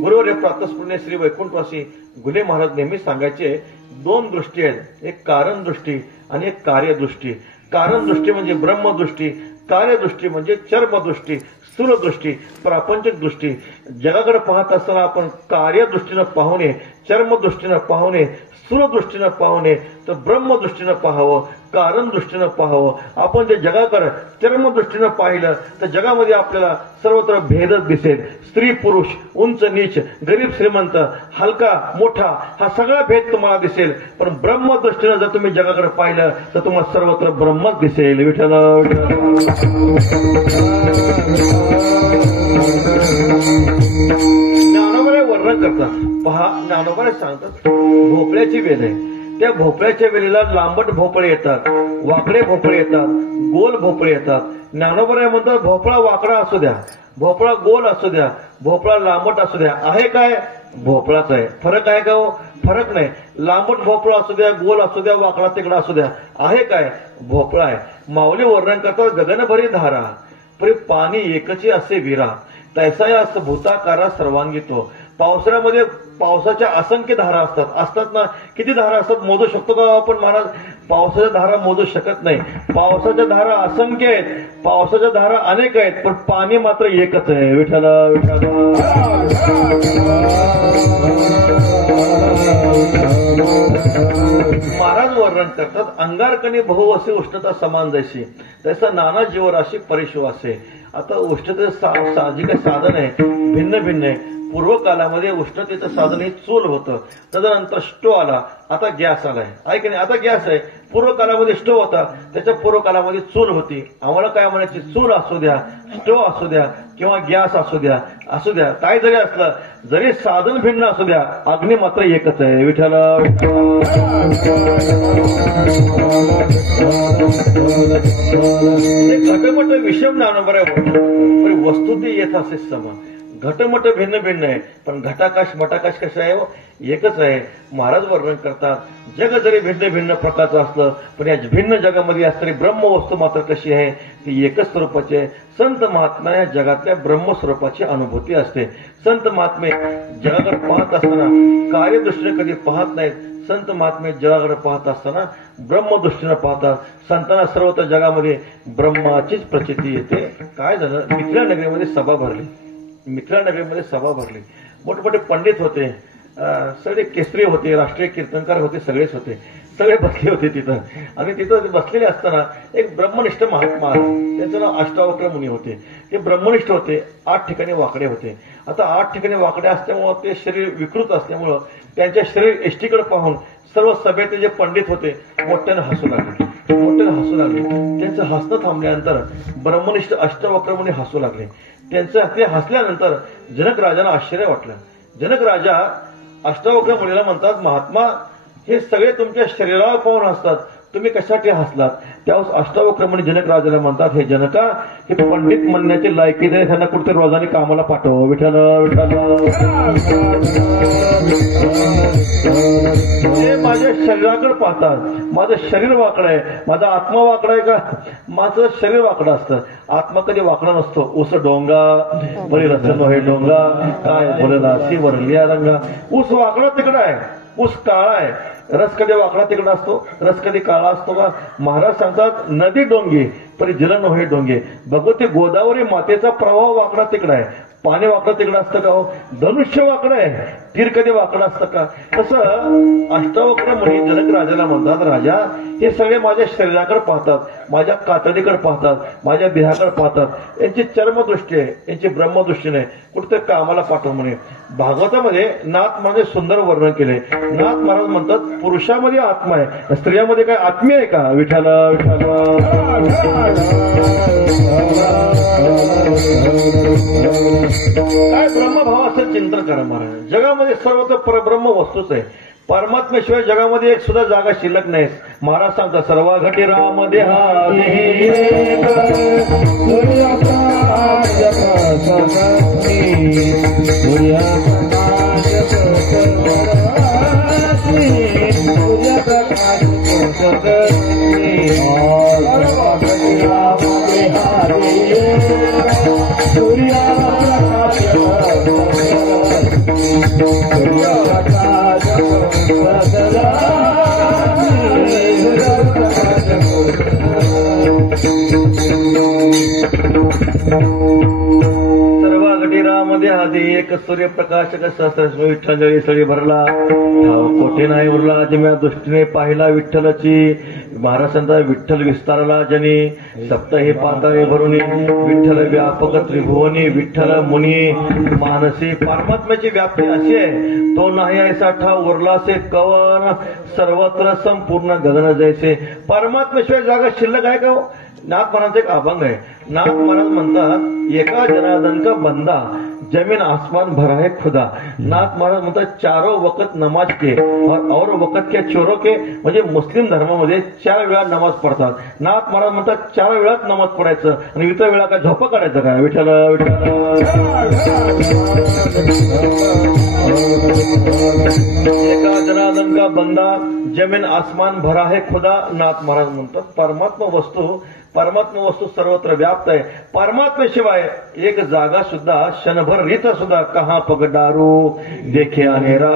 गुरुवर्य प्रातस्मरणीय श्री वैकुंठवासी घुले महाराज नेहमी सांगायचे 2 दृष्टी आहेत, एक कारण दृष्टी आणि एक कार्यदृष्टी. कारण दृष्टी म्हणजे ब्रह्मदृष्टी, कार्यदृष्टी म्हणजे चर्मदृष्टी. स्थूल दृष्टी, प्रापंचिक दृष्टी, जगाकडे पाहत असताना आपण कार्यदृष्टीनं पाहू नये, चर्मदृष्टीनं पाहू नये, स्थूल दृष्टीनं पाहू नये, तर ब्रह्मदृष्टीनं पाहावं, कारण दृष्टीनं पाहावं. आपण जे जगाकडे चर्मदृष्टीनं पाहिलं तर जगामध्ये आपल्याला सर्वत्र भेदच दिसेल. स्त्री पुरुष, उंच नीच, गरीब श्रीमंत, हलका मोठा, हा सगळा भेद तुम्हाला दिसेल. पण ब्रह्मदृष्टीनं जर तुम्ही जगाकडे पाहिलं तर तुम्हाला सर्वत्र ब्रह्मच दिसेल. विठ्ठल ज्ञानोबाने वर्णन करतात. पहा, ज्ञानोबाने सांगतात भोपळ्याची वेल आहे. त्या भोपळ्याच्या वेलीला लांबट भोपळे येतात, वाकडे भोपळे येतात, गोल भोपळे येतात. ज्ञानोबा म्हणतात भोपळा वाकडा असू द्या, भोपळा गोल असू द्या, भोपळा लांबट असू द्या, आहे काय? भोपळाच आहे. फरक आहे का हो? फरक नाही. लांबट भोपळा असू द्या, गोल असू द्या, वाकडा तिकडा असू द्या, आहे काय? भोपळा आहे. माऊली वर्णन करतात गगनभरी धारा परी पाणी एकची असे विरा, तैसा या भूताकारा सर्वांगी तो. पावसाळ्यामध्ये पावसाच्या असंख्य धारा असतात ना. किती धारा असतात मोजू शकतो का आपण महाराज? पावसाच्या धारा मोजू शकत नाही. पावसाच्या धारा असंख्य आहेत, पावसाच्या धारा अनेक आहेत, पण पाणी मात्र एकच आहे. विठ्ठल विठ्ठल. महाराज वर्णन करतात अंगारकणी बहु असे उष्णता समान जैशी, तसा नाना जीवराशी परिश्वासे. आता उष्णतेचं साहजिक साधन आहे, भिन्न भिन्न आहे. पूर्वकालामध्ये उष्णतेचं साधन हे चूल होतं, तदनंतर स्टोव्ह आला, आता गॅस आलाय. आहे की नाही? आता गॅस आहे. पूर्वकालामध्ये स्टोव्ह होता, त्याच्या पूर्वकालामध्ये चूल होती. आम्हाला काय म्हणायची? चूल असू द्या, स्टोव्ह असू द्या किंवा गॅस असू द्या, काय जरी असलं, जरी साधन भिन्न असू द्या, अग्नी मात्र एकच आहे. विठ्ठल घटमट विषम ज्ञानोबा वस्तू ती येत असे समान. घटमट भिन्न भिन्न आहे, पण घटाकाश मटाकाश कसं आहे? एकच आहे. महाराज वर्णन करतात जग जरी भिन्न भिन्न प्रकारचं असलं, पण या भिन्न जगामध्ये असणारी ब्रह्मवस्तू मात्र कशी आहे? ती एकच स्वरूपाची आहे. संत महात्मा या जगातल्या ब्रह्मस्वरूपाची अनुभूती असते. संत महात्मे जगाकडे पाहत असताना कार्यदृष्टीने कधी पाहत नाहीत. संत महात्मे जगाकडे पाहत असताना ब्रह्मदृष्टीनं पाहतात. संतांना सर्वत्र जगामध्ये ब्रह्माचीच प्रचिती येते. काय झालं? मिथिला नगरीमध्ये सभा भरली. मोठमोठे पंडित होते, सगळे केसरी होते, राष्ट्रीय कीर्तनकार होते, सगळेच होते, सगळे बसले होते तिथं. आणि तिथं बसलेले असताना एक ब्रह्मनिष्ठ महात्मा आला. त्यांचं नाव अष्टावक्र मुनी होते. ते ब्रह्मनिष्ठ होते. 8 ठिकाणी वाकडे होते. आता 8 ठिकाणी वाकडे असल्यामुळं ते शरीर विकृत असल्यामुळं त्यांच्या शरीर एष्टीकडे पाहून सर्व सभेतले जे पंडित होते मोठ्यानं हसू लागले. त्यांचं हसणं थांबल्यानंतर ब्रह्मनिष्ठ अष्टावक्र मुनी हसू लागले. त्यांचं ते हसल्यानंतर जनक राजांना आश्चर्य वाटलं. जनक राजा अष्टावक्र मुनीला म्हणतात, महात्मा हे सगळे तुमच्या शरीरावर पाहून हसतात, तुम्ही कशासाठी हसलात? त्यावेळेस अष्टावक्र मुनी जनक राजाला म्हणतात, हे जनका, हे पंडित म्हणण्याची लायकी नाही, त्यांना कुठे रोजाने कामाला पाठव. विठ्ठल विठ्ठल. ते माझ्या शरीराकडे पाहतात. माझं शरीर वाकडं आहे, माझा आत्मा वाकडा आहे का? माझं शरीर वाकडं असतं, आत्मा कधी वाकडा नसतो. ऊस डोंगा बरी रचन हे डोंगा, काय बोलेला अशी वरलिया रंगा. ऊस वाकडा तिकडं आहे, ऊस काळा आहे. रस कधी वाकडा तिकडा असतो, रस कधी काळा असतो का? महाराज सांगतात नदी डोंगी परी जल नव्हे डोंगे. भगवती गोदावरी मातेचा प्रवाह वाकडा तिकडा आहे, पाणी वाकडं तिकडं असतं का हो? धनुष्य वाकडं आहे, तीर कधी वाकडं असतं का? तसं अष्टावक्र मुनी जनक राजाला म्हणतात, राजा हे सगळे माझ्या शरीराकडे पाहतात, माझ्या कातडीकडे पाहतात, माझ्या देहाकडे पाहतात. यांची चर्मदृष्टी आहे, यांची ब्रह्मदृष्टी नाही. कुठेतरी कामाला पाठव म्हणे. भागवतामध्ये नाथ म्हणजे सुंदर वर्णन केले. नाथ महाराज म्हणतात पुरुषामध्ये आत्मा आहे, स्त्रियामध्ये काय आत्मीय आहे का? विठ्ठल विठ्ठल. काय ब्रह्मभावाचं चिंतन करा महाराज. जगामध्ये सर्वत्र परब्रह्म वस्तूच आहे. परमात्म्याशिवाय जगामध्ये एक सुद्धा जागा शिल्लक नाही. महाराज सांगतात सर्वा घटी राम देहा मध्ये एक सूर्यप्रकाशक सहस्र विठ्ठल सळी भरला ठाव कोठे नाही उरला जम्या दृष्टीने पाहिला विठ्ठलाची महाराजांचा विठ्ठल विस्तारला जनी सप्त हे पाताळे भरुनी विठ्ठल व्यापक त्रिभुवनी विठ्ठल मुनी मानसी परमात्म्याची व्याप्ती अशी आहे तो नाही ऐसा ठाव उरला से कवन सर्वत्र संपूर्ण गगन जैसे परमात्म्याशिवाय जागा शिल्लक आहे का? नाथ महाराजांचा एक अभंग आहे. नाथ महाराज म्हणतात एका जनार्दन का बंदा जमीन आसमान भरा है खुदा. नाथ महाराज म्हणतात चारो वक्त नमाज के और वक्त के चोरो के म्हणजे मुस्लिम धर्मामध्ये 4 वेळा नमाज पडतात. नाथ महाराज म्हणतात 4 वेळाच नमाज पडायचं आणि इतर वेळा काय झोपा काढायचं काय? विठ्ठल विठ्ठल. एका जनार्दन का बंदा जमीन आसमान भरा है खुदा. नाथ महाराज म्हणतात परमात्मा वस्तू सर्वत्र व्याप्त आहे. परमात्म्याशिवाय एक जागा सुद्धा क्षणभर रीत सुद्धा कहा पगडारू देखे अनेरा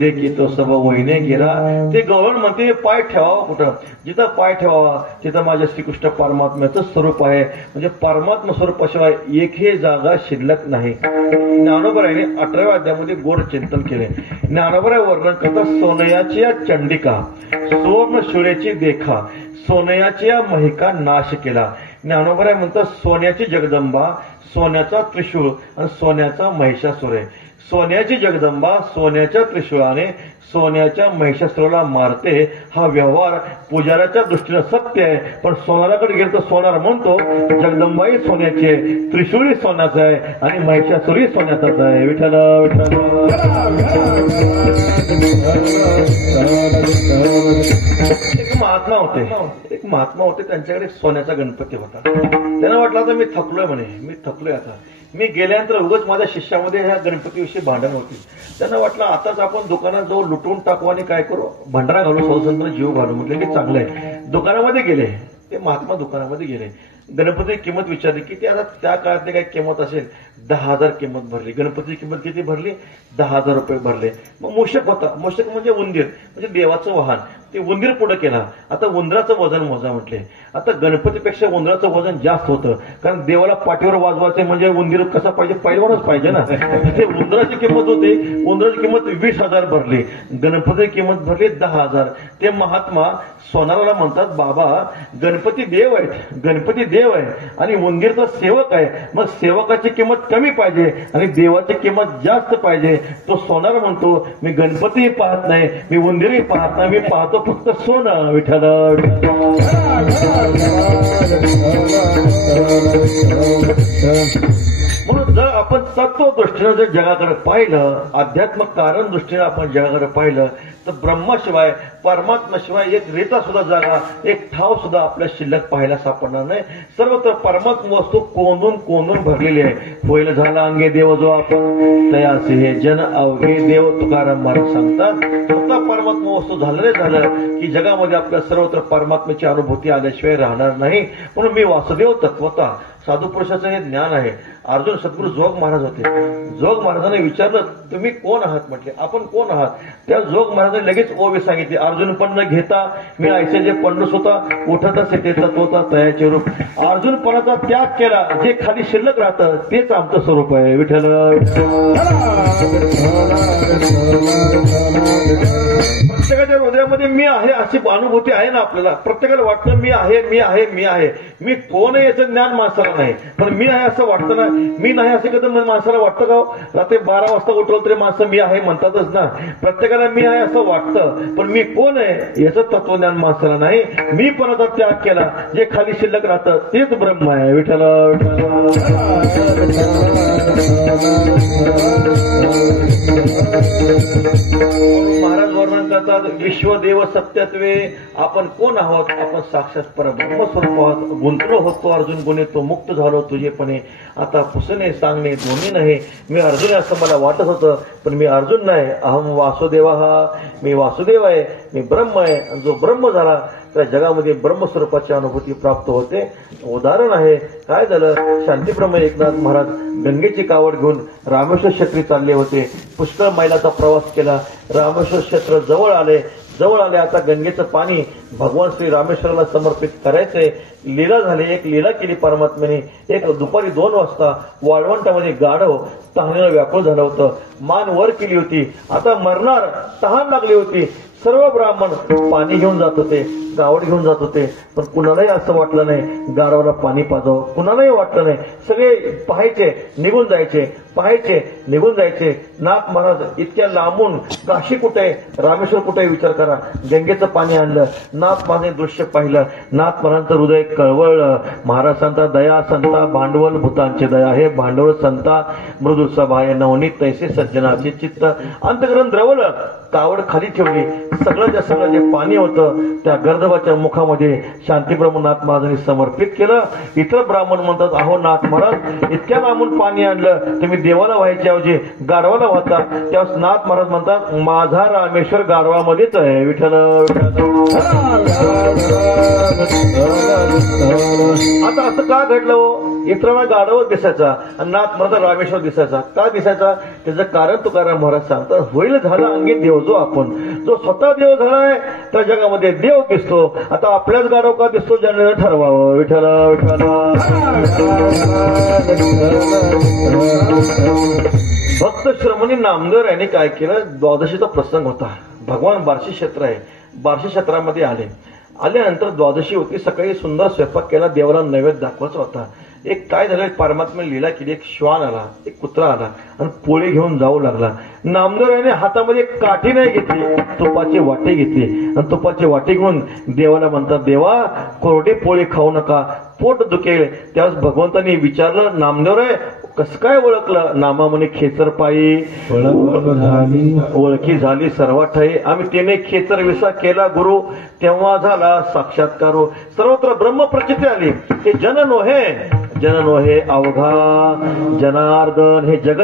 देखी तो सब वहिने गेला. ते गवळण म्हणते पाय ठेवावा कुठं? जिथं पाय ठेवावा तिथं माझ्या श्रीकृष्ण परमात्म्याचं स्वरूप आहे. म्हणजे परमात्मा स्वरूपाशिवाय एकही जागा शिल्लक नाही. ज्ञानोबराने 18व्या अध्यायामध्ये गोड चिंतन केले. ज्ञानोबराय वर्णन करता सोनयाची या चंडिका सुवर्ण शिळेची देखा सोनयाची या महिका नाश केला. ज्ञानोबराय म्हणतात सोन्याची जगदंबा सोन्याचा त्रिशूळ आणि सोन्याचा महिषासुर आहे. सोन्याची जगदंबा सोन्याच्या त्रिशूळाने सोन्याच्या महिषासुराला मारते. हा व्यवहार पुजाऱ्याच्या दृष्टीने सत्य आहे. पण सोनाराकडे गेलं तर सोनार म्हणतो जगदंबाही सोन्याची आहे त्रिशूळही सोन्याचं आहे आणि महिषासुरही सोन्याचाच आहे. विठ्ठल विठ्ठल. एक महात्मा होते त्यांच्याकडे एक सोन्याचा गणपती होता. त्यांना वाटलं आता मी थकलोय आता मी गेल्यानंतर उगाच माझ्या शिष्यामध्ये ह्या गणपतीविषयी भांडण होती. त्यांना वाटलं आताच आपण दुकानात जाऊन लुटून टाकू आणि काय करू भंडारा घालू सौसंत्र जीव घालू. म्हटलं की चांगलं आहे. दुकानामध्ये गेले ते महात्मा दुकानामध्ये गेले. गणपतीची किंमत विचारली की ते आता त्या काळातली काही किंमत असेल 10,000 किंमत भरली. गणपतीची किंमत किती भरली? 10,000 रुपये भरले. मग मूषक होता. मूषक म्हणजे उंदीर म्हणजे देवाचं वाहन. ते उंदीर पुढे केला. आता उंदराचं वजन मोजा म्हटले. आता गणपतीपेक्षा उंदराचं वजन जास्त होतं कारण देवाला पाठीवर वाजवायचं म्हणजे उंदीर कसा पाहिजे पहिल्यावरच पाहिजे ना. ते उंदराची किंमत होती. उंदराची किंमत 20,000 भरली. गणपतीची किंमत भरली 10,000. ते महात्मा सोनाराला म्हणतात बाबा गणपती देव आहेत गणपती देव आहे आणि उंदीर तर सेवक आहे. मग सेवकाची किंमत कमी पाहिजे आणि देवाची किंमत जास्त पाहिजे. तो सोनार म्हणतो मी गणपतीही पाहत नाही मी उंदीरही पाहत नाही मी पाहतो फक्त सोनं. विठ्ठल. म्हणून जर आपण तत्वदृष्टीनं जर जगाकडे पाहिलं अध्यात्म कारण दृष्टीनं आपण जगाकडे पाहिलं तर ब्रह्माशिवाय परमात्म्याशिवाय एक रेता सुद्धा जागा एक ठाव सुद्धा आपल्या शिल्लक पाहायला सापडणार नाही. सर्वत्र परमात्मा वस्तू कोंदून भरलेली आहे. होईल झाला अंगे देव जो आपण तयासे हे जन अवघे देव तुकाराम महाराज सांगतात. स्वतः परमात्मा वस्तू झालं की जगामध्ये आपल्या सर्वत्र परमात्म्याची अनुभूती आल्याशिवाय राहणार नाही. म्हणून मी वासुदेव तत्वता साधू पुरुषाचं हे ज्ञान आहे. अर्जुन सद्गुरू जोग महाराज होते. जोग महाराजांनी विचारलं तुम्ही कोण आहात म्हटले. आपण कोण आहात? त्या जोग महाराजांनी लगेच ओवी सांगितली अर्जुन पण न घेता मी ऐसे जे पंडूस होता उठत असे ते तत्वता तयाचे रूप. अर्जुनपणाचा त्याग केला जे खाली शिल्लक राहतं तेच आमचं स्वरूप आहे. विठ्ठल. प्रत्येकाच्या हृदयामध्ये मी आहे अशी अनुभूती आहे ना आपल्याला. प्रत्येकाला वाटतं मी आहे मी आहे मी आहे. मी कोण आहे याचं ज्ञान माणसाला नाही पण मी आहे असं वाटतं ना. मी नाही असं कधी माणसाला वाटतं का? रात्री 12 वाजता उठवलं तरी माणसं मी आहे म्हणतातच ना. प्रत्येकाला मी आहे असं वाटतं पण मी कोण आहे याचं तत्वज्ञान माणसाला नाही. मी पणाचा त्याग केला जे खाली शिल्लक राहतं तेच ब्रह्म आहे. विठ्ठल. महाराज वर्णन करतात विश्वदेव सत्यत्वे आपण कोण आहोत? आपण साक्षात परब्रह्म स्वरूप आहोत. गुंतलो होतो अर्जुन गुणे तो मुक्त झालो तुझेपणे आता पुसणे सांगणे दोन्ही नाही. मी अर्जुन असं मला वाटत होतं पण मी अर्जुन नाही. अहम वासुदेव मी वासुदेव आहे मी ब्रह्म आहे. आणि जो ब्रह्म झाला त्या जगामध्ये ब्रह्मस्वरूपाची अनुभूती प्राप्त होते. उदाहरण आहे काय झालं शांतीब्रह्म एकनाथ महाराज गंगेची कावड घेऊन रामेश्वर क्षेत्री चालले होते. पुष्कळ मैलाचा प्रवास केला. रामेश्वर क्षेत्र जवळ आले. जवळ आले. आता गंगेचं पाणी भगवान श्री रामेश्वराला समर्पित करायचंय. लीला झाली, एक लीला केली परमात्म्याने. एक दुपारी 2 वाजता वाळवंटामध्ये गाढव तहानेनं व्याकुळ झालं होतं. मान वर केली होती. आता मरणार, तहान लागली होती. सर्व ब्राह्मण पाणी घेऊन जात होते, गावड घेऊन जात होते. पण कुणालाही असं वाटलं नाही गाढवाला पाणी पाजावं, कुणालाही वाटलं नाही. सगळे पाहायचे, निघून जायचे, पाहायचे, निघून जायचे. नाथ महाराज इतक्या लांबून, काशी कुठे, रामेश्वर कुठे विचार करा. गंगेचं पाणी आणलं. नाथ महाराज दृश्य पाहिलं. नाथ महाराजांचं हृदय कळवळलं. महाराजांचा दया संता भांडवल भूतांचे दया, हे भांडवल संता मृदू सभाय नवनीत तैसे सज्जनाचे चित्त. अंतकरण द्रवलं. कावड खाली ठेवली. सगळं जे पाणी होतं त्या गर्दभाच्या मुखामध्ये शांतीब्रह्मनाथ महाराजांनी समर्पित केलं. इतर ब्राह्मण म्हणतात, अहो नाथ महाराज इतक्या लांबून पाणी आणलं, तुम्ही देवाला व्हायच्या ऐवजी गाढवाला व्हाता. त्यावेळेस नाथ महाराज म्हणतात, माझा रामेश्वर गाढवामध्येच आहे. विठ्ठल आता असं का घडलं हो? इतरांना गाढव दिसायचा आणि नाथ महाराज रामेश्वर दिसायचा. का दिसायचा? त्याचं कारण तुकाराम महाराज सांगतात, होईल झाला अंगी देव जो आपण, जो स्वतः देव झालाय त्या जगामध्ये देव दिसतो. आता आपल्याच गाढव का दिसतो ज्याने ठरवावं. विठ्ठल विठ्ठल. भक्त श्रमणी नामदेव यांनी काय केलं, द्वादशीचा प्रसंग होता. भगवान बार्शी क्षेत्र आहे, बार्शी क्षेत्रामध्ये आल्यानंतर द्वादशी होती. सकाळी सुंदर स्वयंपाक केला, देवाला नैवेद्य दाखवायचा होता. एक काय झालं, परमात्म्याने लीला केली. एक श्वान आला, एक कुत्रा आला आणि पोळी घेऊन जाऊ लागला. नामदेव याने हातामध्ये काठी नाही घेतली, तुपाची वाटी घेतली आणि तुपाची वाटी घेऊन देवाला म्हणतात, देवा कोरडी पोळी खाऊ नका, पोट दुखेल. त्यावेळेस भगवंतांनी विचारलं, नामदेव रे कसं काय ओळखलं? नामा म्हणे खेचर पायी ओळखी झाली सर्व ठाई. आम्ही त्याने खेचर विसा केला गुरु, तेव्हा झाला साक्षात्कार. सर्वत्र ब्रह्मप्रचिती आली. हे जन नोहे अवघा जनार्दन, हे जगत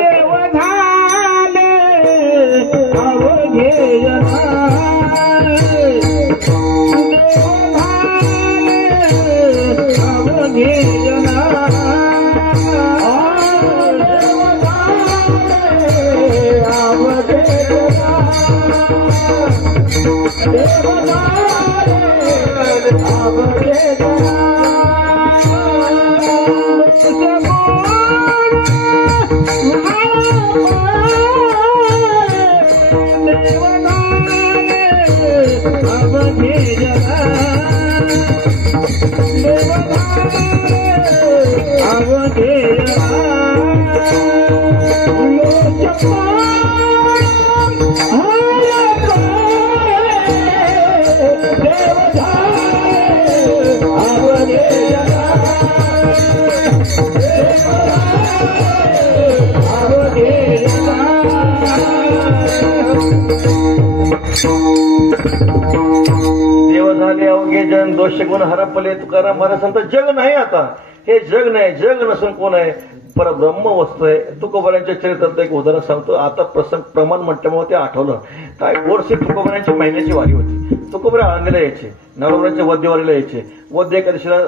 देव झाले अवघे जन, दोष गुण हरपले. तुकाराम महाराज सांगतात, जग नाही आता, हे जग नाही. जग नसून कोण आहे? परब्रह्म वस्तू आहे. तुकोबारांच्या चरित्रात एक उदाहरण सांगतो. आता प्रसंग प्रमाण म्हटल्यामुळे ते आठवलं. काय वर्षी तुकोबारांची महिन्याची वारी होती. तुकोबारा आळंदीला यायचे, नारोबारांच्या वद्यवारीला यायचे. वद्य एकादशीला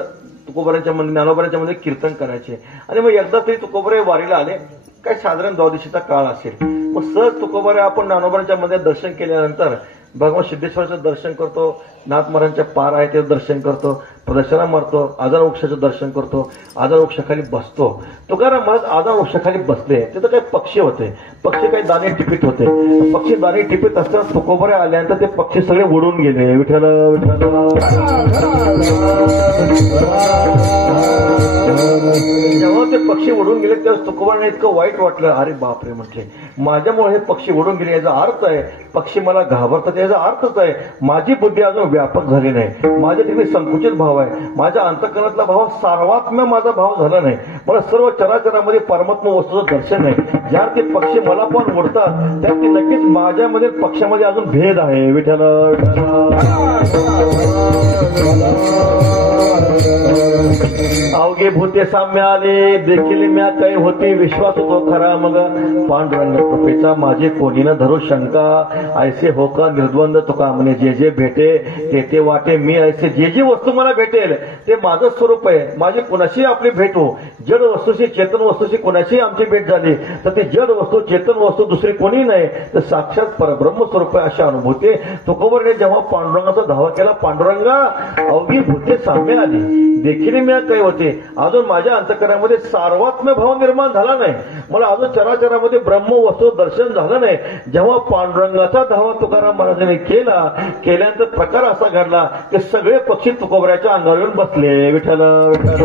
तुकोबारांच्या मंदिर, नारोबारांच्या मध्ये कीर्तन करायचे. आणि मग एकदा तरी तुकोबारे वारीला आले, काय साधारण द्वादशीचा काळ असेल. मग सहज तुकोबारे आपण नानोबारांच्या मध्ये दर्शन केल्यानंतर भगवान सिद्धेश्वराचं दर्शन करतो, नाथ महाराजांच्या पार आहे ते दर्शन करतो, प्रदक्षिणा मारतो, आजार वृक्षाचं दर्शन करतो, आजार वृक्षाखाली बसतो. तुकाराम महाराज आजार वृक्षाखाली बसले. तिथं काही पक्षी होते, पक्षी काही दाणे टिपीत होते. पक्षी दाणे टिपीत असताना तुकोबारे आल्यानंतर ते पक्षी सगळे उडून गेले. विठ्ठल विठ्ठल. जेव्हा ते पक्षी उडून गेले तेव्हा तुकोबारांना इतकं वाईट वाटलं. अरे बापरे म्हटले, माझ्यामुळे हे पक्षी उडून गेले. याचा अर्थ आहे पक्षी मला घाबरतात. याचा अर्थच आहे माझी बुद्धी अजून व्यापक झाली नाही, माझ्या ठिकाणी संकुचित भाव आहे, माझ्या अंतःकरणातला भाव सार्वात्म्य माझा भाव झाला नाही. मला सर्व चराचरामध्ये परमात्मा वस्तूचं दर्शन आहे. ज्या ते पक्षी मला पण उडतात त्यात ते नक्कीच माझ्यामध्ये पक्षामध्ये अजून भेद आहे. विठ्ठल अवघे भूते साम्य आले, देखील म्या काही होती, विश्वास होतो खरा. मग पांडुरंग कृपेचा माझे कोणी न धरू शंका, ऐसे हो का निर्द्वंद तुका म्हणे जे जे भेटे ते ते वाटे मी ऐसे जे जी वस्तू मला भेटेल ते माझं स्वरूप आहे. माझी कुणाशी आपली भेट हो, जड वस्तूशी चेतन वस्तूशी कुणाशी आमची भेट झाली तर ती जड वस्तू चेतन वस्तू दुसरी कोणी नाही तर साक्षात परब्रह्म स्वरूप आहे अशी अनुभूती. तुकोबराने जेव्हा पांडुरंगाचा धावा केला, पांडुरंगा अवघी भूते साम्य आली, देखील मी काय होते, अजून माझ्या अंतकरणामध्ये सार्वत्म्य भाव निर्माण झाला नाही, मला अजून चराचरामध्ये ब्रह्म वस्तू दर्शन झालं नाही. जेव्हा पांडुरंगाचा धावा तुकाराम महाराजांनी केल्यानंतर प्रकार असा घडला की सगळे पक्षी तुकोबऱ्याच्या अंगावर येऊन बसले. विठ्ठल विठ्ठल.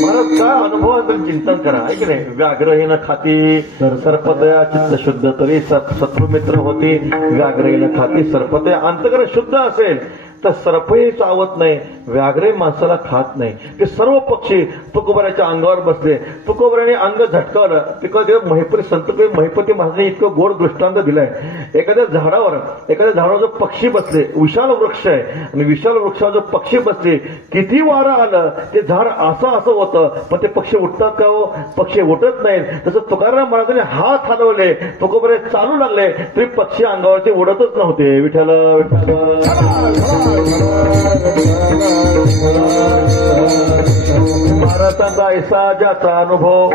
महाराज काय अनुभवाचं चिंतन करा, ऐक नाही. व्याघ्रहीन खाती सर्पदया चित्त शुद्ध तरी शत्रुमित्र होती. व्याघ्रहीन खाती सर्पदया, अंतकरण शुद्ध असेल तर सर्पही चावत नाही, व्याघ्रही माणसाला खात नाही. ते सर्व पक्षी तुकोबऱ्याच्या अंगावर बसले. तुकोबऱ्याने अंग झटकावलं. तिकडे महिपती महाराजांनी इतकं गोड दृष्टांत दिलाय. एखाद्या झाडावर जो पक्षी बसले, विशाल वृक्ष आहे आणि विशाल वृक्षावर जो पक्षी बसले, किती वारा आलं ते झाड असं होतं, पण ते पक्षी उठतात का हो? पक्षी उठत नाहीत. तसं तुकाराम महाराजांनी हात हलवले, तुकोबरे चालू लागले तरी पक्षी अंगावरचे उडतच नव्हते. विठ्ठल विठ्ठल. महाराजांचा ऐसा ज्याचा अनुभव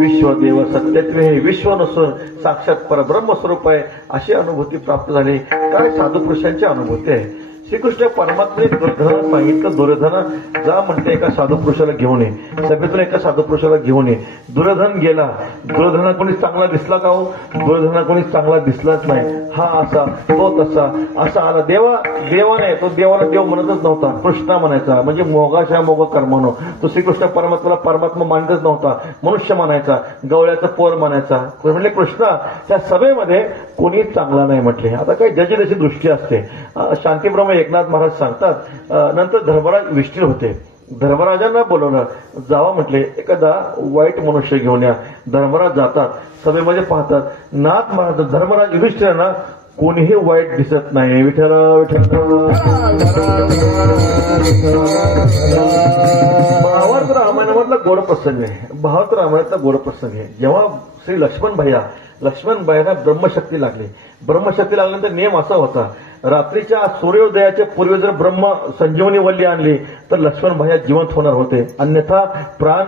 विश्वदेव सत्यत्व हे विश्व नसून साक्षात परब्रह्म स्वरूप आहे अशी अनुभूती प्राप्त झाली. काय साधू पुरुषांची अनुभूती आहे. श्रीकृष्ण परमात्म्याने दुर्योधनाला सांगितलं, दुर्योधना जा म्हणते एका साधू पुरुषाला घेऊन ये, सभेतून एका साधू पुरुषाला घेऊन ये. दुर्योधन गेला. दुर्योधना कोणी चांगला दिसला का हो? दुर्योधना कोणी चांगला दिसलाच नाही. हा असा तो तसा असा आला. देवाने तो देवाला देव म्हणतच नव्हता, कृष्णा म्हणायचा, म्हणजे मोगाशा मोग कर्मनो. तो श्रीकृष्ण परमात्म्याला परमात्मा मानतच नव्हता, मनुष्य मानायचा, गवळ्याचा पोर मानायचा. म्हणजे कृष्णा त्या सभेमध्ये कोणी चांगला नाही म्हटले. आता काही ज्याची त्याची दृष्टी असते. शांतीब्रह्म एकनाथ महाराज सांगतात, नंतर धर्मराज विष्ठील होते. धर्मराजांना बोलवलं, जावा म्हटले एखादा वाईट मनुष्य घेऊन या. धर्मराज जातात, सभेमध्ये पाहतात नाथ महाराज धर्मराज युधिष्ठिरांना कोणीही वाईट दिसत नाही. विठ्ठल विठ्ठल. भावार्थ रामायणामधला गोड प्रसंग आहे. भावार्थ रामायणातला गोड प्रसंग आहे. जेव्हा श्री लक्ष्मण भैया ब्रह्मशक्ती लागली. ब्रह्मशक्ती लागल्यानंतर नियम असा होता, रात्रीच्या सूर्योदयाच्या पूर्वी जर ब्रह्म संजीवनी वल्ली आणली तर लक्ष्मण भैया जिवंत होणार होते, अन्यथा प्राण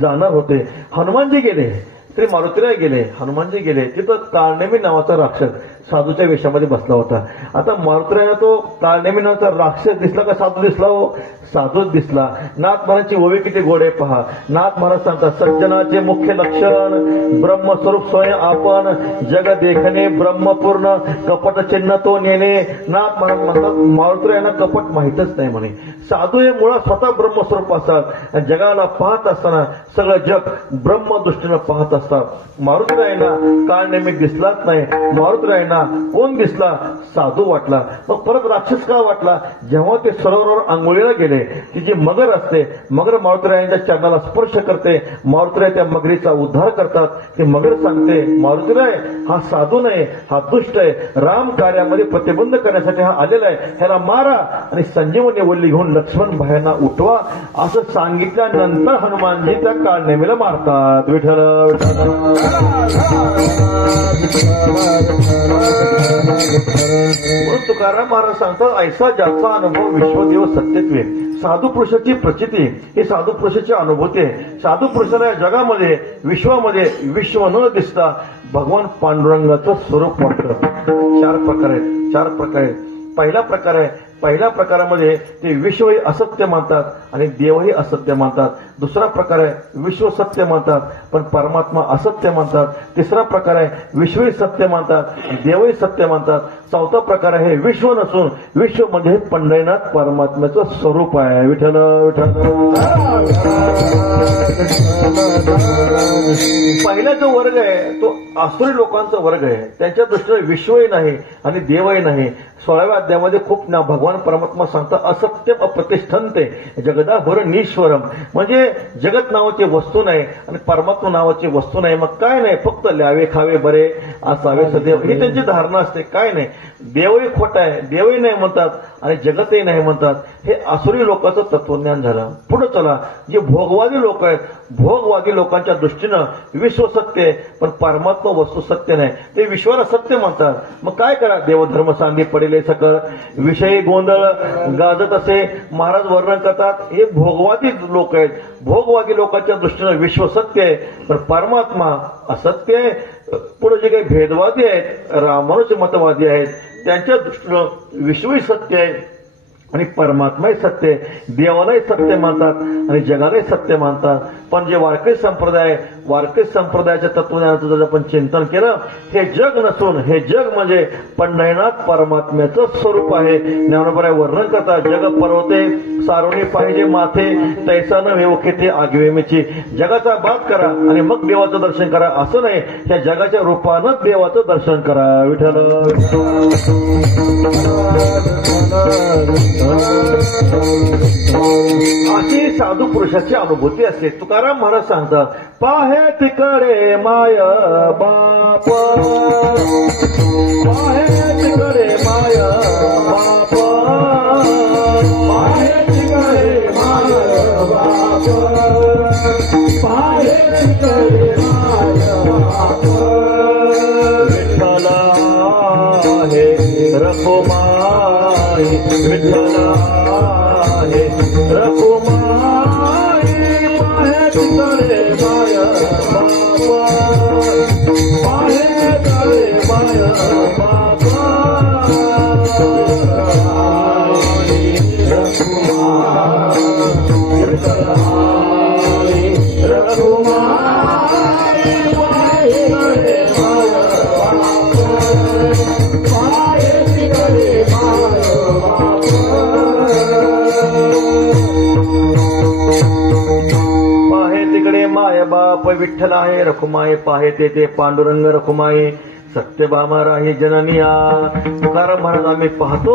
जाणार होते. हनुमानजी गेले तरी मारुतीराय गेले. हनुमानजी गेले तिथं काळनेमी नावाचा राक्षस साधूच्या वेशामध्ये बसला होता. आता मारुतीरायला तो काळनेमी नावाचा राक्षस दिसला का साधू दिसला हो? साधूच दिसला. नाथ महाराजची ओवी किती गोड आहे पहा. नाथ महाराज सांगतात, सज्जनाचे मुख्य लक्षण ब्रह्मस्वरूप स्वयं आपण, जग देखणे ब्रह्मपूर्ण, कपट चिन्ह तो नेणे. नाथ महाराज म्हणतात मारुतीरायांना कपट माहीतच नाही म्हणे. साधू हे मुळात स्वतः ब्रह्मस्वरूप असतात आणि जगाला पाहत असताना सगळं जग ब्रह्मदृष्टीनं पाहत असतात. मारुतीरायांना काळनेमी दिसलाच नाही. मारुतीरायांना कोण दिसला? साधू वाटला. मग परत राक्षस का वाटला? जेव्हा ते सरोवरावर आंघोळीला गेले, ती जी मगर असते, मगर मारुतीरायांच्या चरणाला स्पर्श करते. मारुतीराय त्या मगरीचा उद्धार करतात. ती मगर सांगते, मारुतीराय हा साधू नाही, हा दुष्ट आहे, राम कार्यामध्ये प्रतिबंध करण्यासाठी हा आलेला आहे, ह्याला मारा आणि संजीवनी वल्ली घेऊन लक्ष्मण भायांना उठवा असं सांगितल्यानंतर हनुमानजी त्या काळनेमीला मारतात. विठ्ठल विठ्ठल. म्हणून तुकाराम महाराज सांगतात, ऐसा ज्याचा अनुभव विश्वदेव सत्यत्वे. साधू पुरुषाची प्रचिती ही साधू पुरुषाची अनुभूती आहे. साधू पुरुषाला या जगामध्ये विश्वामध्ये विश्व न दिसता भगवान पांडुरंगाचं स्वरूप वाटतं. चार प्रकार आहेत. पहिल्या प्रकारामध्ये ते विश्वही असत्य मानतात आणि देवही असत्य मानतात. दुसरा प्रकार आहे विश्व सत्य मानतात पण परमात्मा असत्य मानतात. तिसरा प्रकार आहे विश्वही सत्य मानतात, देवही सत्य मानतात. चौथा प्रकार आहे विश्व नसून विश्व म्हणजे पंढरीनाथ परमात्म्याचं स्वरूप आहे. विठ्ठल विठ्ठल. पहिला जो वर्ग आहे तो आसुरी लोकांचा वर्ग आहे. त्यांच्या दृष्टीने विश्वही नाही आणि देवही नाही. 16व्या अध्यायामध्ये खूप ना भगवान परमात्मा सांगतात असत्यम अप्रतिष्ठन्ते जगदाभर नीश्वरम, म्हणजे जगत नावाची वस्तू नाही आणि परमात्मा नावाची वस्तू नाही. मग काय नाही, फक्त ल्यावे खावे बरे असावे सदैव, ही त्यांची धारणा असते. काय नाही, देवही खोटा आहे, देवही नाही म्हणतात आणि जगतही नाही म्हणतात. हे आसुरी लोकांचं तत्वज्ञान झालं. पुढे चला, जे भोगवादी लोक आहेत, भोगवादी लोकांच्या दृष्टीनं विश्व सत्य आहे पण परमात्मा वस्तू सत्य नाही, ते विश्वाला सत्य म्हणतात. मग काय करा, देवधर्म सांगी पडेले सकळ, विषयी गोंधळ गाजत असे महाराज वर्णन करतात. हे भोगवादी लोक आहेत. भोगवादी लोकांच्या दृष्टीनं विश्व सत्य आहे पण परमात्मा असत्य आहे. पुढे जे काही भेदवादी आहेत, रामानुज मतवादी आहेत, त्यांच्या दृष्टीनं विश्वही सत्य आहे आणि परमात्माही सत्य आहे. देवालाही सत्य मानतात आणि जगालाही सत्य मानतात. पण जे वारकरी संप्रदायाच्या तत्वज्ञानाचं जर आपण चिंतन केलं, हे जग नसून हे जग म्हणजे पंढरीनाथ परमात्म्याचं स्वरूप आहे. ज्ञानोबराय वर्णन करतात, जग पर्वते सारोणी पाहिजे माथे, तैसा न व्यवखेते आगवेमीची. जगाचा बात करा आणि मग देवाचं दर्शन करा असं नाही, त्या जगाच्या रूपानंच देवाचं दर्शन करा. विठ्ठल अशी साधू पुरुषाची अनुभूती असते. तुकाराम महाराज सांगतात, पाहे तिकडे माय बाप, पाहे तिकडे माय बाप, पाहे तिकडे माय बाप, पाहे तिकडे माय बाप, विठ्ठला हे रखुमाई, विठ्ठला हे रखुमाई, पाहे तिकडे माय बाप, पाहे तिकडे माय बाप, रखुमाई, विठ्ठला हे रखुमाई, पाहे तिकडे माय बाप, पाहे तिकडे माय बाप. पाहे तिकडे माय बाप, विठ्ठल आहे रखुमाई, पाहे ते पांडुरंग रखुमाई, सत्यभामा राही जननिया. तुकाराम महाराज, आम्ही पाहतो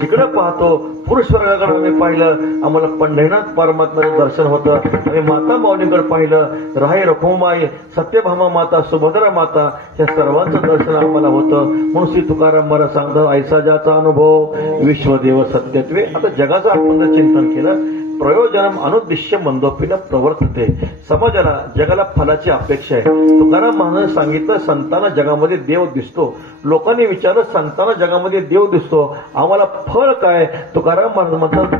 तिकडे पाहतो, पुरुष वर्गाकडे आम्ही पाहिलं, आम्हाला पंढरीनाथ परमात्म्याचं दर्शन होतं. आम्ही माता माऊलींकडे पाहिलं, राही रखुमाई, सत्यभामा माता, सुभद्रा माता, या सर्वांचं दर्शन आम्हाला होतं. म्हणून श्री तुकाराम महाराज सांगतात, ऐसा ज्याचा अनुभव विश्वदेव सत्यत्वे. आता जगाचं आपण जर चिंतन केलं, प्रयोजनम अनुद्दिश्य मंदोपीला प्रवर्तते. समाजाला जगाला फलाची अपेक्षा आहे. तुकाराम महाराजांनी सांगितलं, संतांना जगामध्ये देव दिसतो. लोकांनी विचारलं, संतांना जगामध्ये देव दिसतो, आम्हाला फळ काय? तुकाराम महाराज म्हणतात,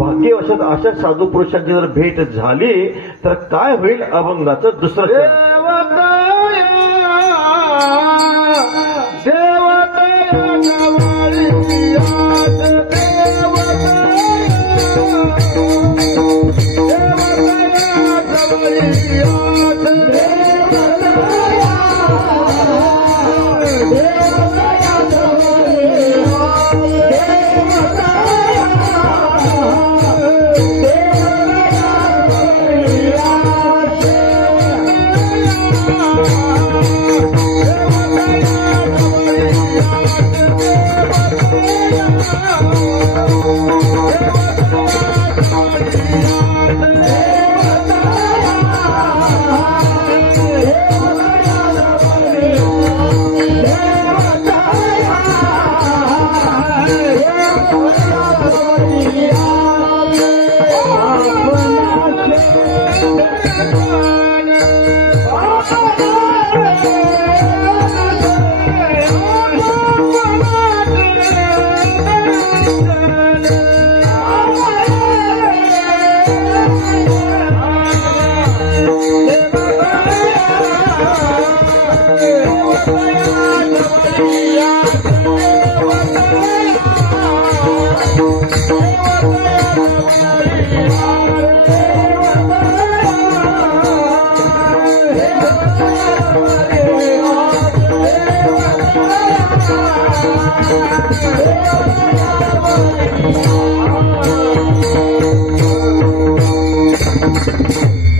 भाग्यवशात अशा साधू पुरुषांची जर भेट झाली तर काय होईल? अभंगाचं दुसरं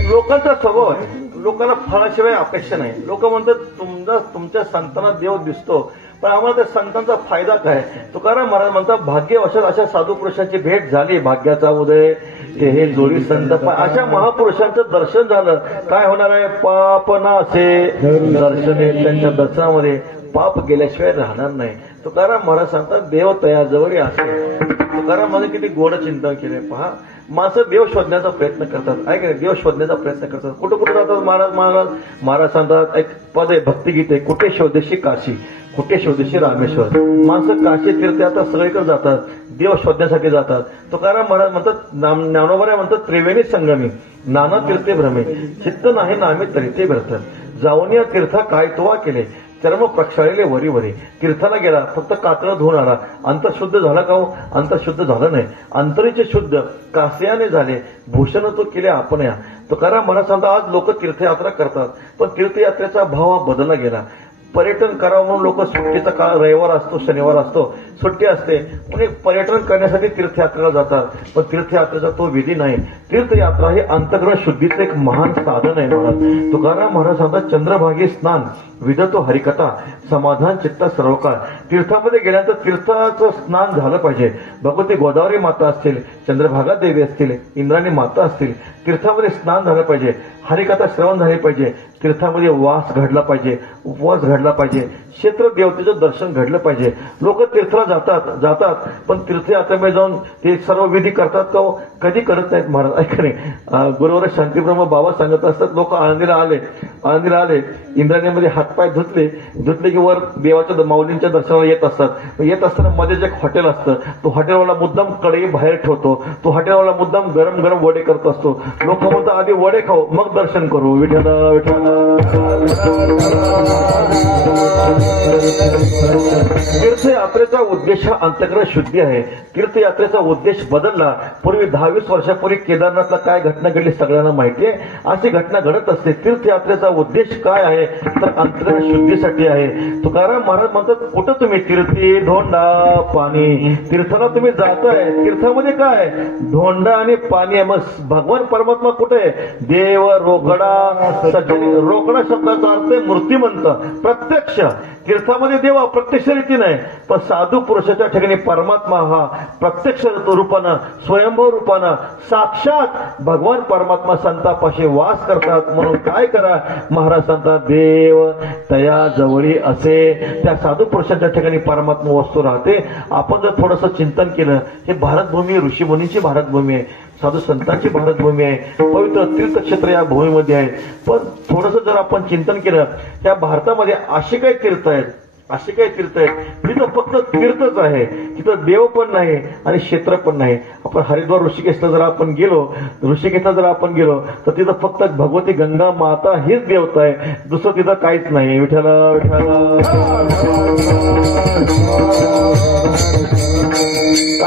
लोकांचा स्वभाव आहे. लोकांना फळाशिवाय अपेक्षा नाही. लोक म्हणतात तुमच्या संतांना देव दिसतो पण आम्हाला त्या संतांचा फायदा काय? तुकाराम महाराज म्हणतात भाग्यवशात अशा साधू पुरुषांची भेट झाली, भाग्याचा उदय ते हे जोडी संत अशा महापुरुषांचं दर्शन झालं. काय होणार आहे? पाप नासे दर्शने, त्यांच्या दर्शनामध्ये पाप गेल्याशिवाय राहणार नाही. तुकाराम महाराज सांगतात देव तयाजवळ असे. तुकाराम महाराज किती गोड चिंतन केले पहा. माणसं देव शोधण्याचा प्रयत्न करतात, ऐक देव शोधण्याचा प्रयत्न करतात. कुठं कुठं जातात महाराज सांगतात, एक पद आहे भक्तिगीत आहे, कुठे शोधेशी काशी, कुठे शोधेशी रामेश्वर. माणसं काशी तीर्थयात्रा सगळीकडे जातात, देव शोधण्यासाठी जातात. तुकाराम महाराज म्हणतात, ज्ञानोबा म्हणतात त्रिवेणी संगमी नाना तीर्थे भ्रमे, चित्त नाही नामे तरी ते भ्रत. जाऊन या तीर्था काय तोवा केले, चर्म प्रक्षाळले वरी वरी. तीर्थाला गेला फक्त कातळं धुवून आला, अंतर्शुद्ध झाला का हो? अंतर्शुद्ध झालं नाही. अंतरीचे शुद्ध कासयाने झाले, भूषण तो केले आपण या. तुकाराम महाराज सांगता आज लोक तीर्थयात्रा करतात, पण तीर्थयात्रेचा भाव हा बदलला गेला. पर्यटन करावं म्हणून लोक सुट्टीचा काळ रविवार असतो, शनिवार असतो, सुट्टी असते, पण पर्यटन करण्यासाठी तीर्थयात्रेला जातात. पण तीर्थयात्रेचा तो विधी नाही. तीर्थयात्रा हे अंतःकरण शुद्धीचं एक महान साधन आहे महाराज. तुकाराम महाराज सांगतात चंद्रभागी स्नान विदतो हरिकथा समाधान चित्त सर्वकाळ. तीर्थामध्ये गेल्यानंतर तीर्थाचं स्नान झालं पाहिजे. भगवती गोदावरी माता असतील, चंद्रभागा देवी असतील, इंद्राणी माता असतील, तीर्थामध्ये स्नान झालं पाहिजे, हरिकथा श्रवण झाले पाहिजे, तीर्थामध्ये वास घडला पाहिजे, उपवास घडला पाहिजे, क्षेत्र देवतेचं दर्शन घडलं पाहिजे. लोक तीर्थाला जातात पण तीर्थयात्रेमध्ये जाऊन ते सर्व विधी करतात का? कधी करत नाहीत महाराज. ऐका नाही, गुरुवर शांतीब्रह्म बाबा सांगत असतात, लोक आळंदीला आले इंद्रायणीमध्ये हातपाय धुतले की वर देवाच्या माऊलींच्या दर्शनाला येत असतात. येत असताना मध्ये जे हॉटेल असतं, तो हॉटेलवाला मुद्दाम कढई बाहेर ठेवतो, तो हॉटेलवाला मुद्दाम गरम गरम वडे करत असतो. लोक म्हणतात आधी वडे खाऊ मग दर्शन करू. विठ्ठल विठ्ठल. तीर्थयात्रेचा उद्देश हा अंतःकरण शुद्धी आहे. तीर्थयात्रेचा उद्देश बदलला. पूर्वी 10-20 वर्षापूर्वी केदारनाथला काय घटना घडली सगळ्यांना माहिती आहे. अशी घटना घडत असते. तीर्थयात्रेचा उद्देश काय आहे तर अंतःकरण शुद्धीसाठी आहे. तुकाराम महाराज म्हणतात कुठं तुम्ही तीर्थी धोंडा पाणी. तीर्थाला तुम्ही जाताय, तीर्थामध्ये काय धोंडा आणि पाणी आहे. मग भगवान परमात्मा कुठे आहे? देव रोकडा सज्जनी. रोकडा शब्दाचा अर्थ आहे मूर्तिमंत प्रत्यक्ष. तीर्थामध्ये देव प्रत्यक्ष रीती नाही, पण साधू पुरुषाच्या ठिकाणी परमात्मा हा प्रत्यक्ष रूपानं स्वयंभू रूपानं साक्षात भगवान परमात्मा संतापाशी वास करतात. म्हणून काय करा महाराज सांगतात देव तया जवळी असे. त्या साधू पुरुषांच्या ठिकाणी परमात्मा वस्तू राहते. आपण जर थोडंसं चिंतन केलं, हे भारतभूमी ऋषीमुनींची भारतभूमी आहे, साधू संतांची भारतभूमी आहे, पवित्र तीर्थक्षेत्र या भूमीमध्ये आहे. पण थोडंसं जर आपण चिंतन केलं, त्या भारतामध्ये असे काही तीर्थ आहेत, तिथं फक्त तीर्थच आहे, तिथं देव पण नाही आणि क्षेत्र पण नाही. आपण हरिद्वार ऋषिकेशला जर आपण गेलो तर तिथं फक्त भगवती गंगा माता हीच देवता आहे, दुसरं तिथं काहीच नाही. विठ्ठल विठ्ठल.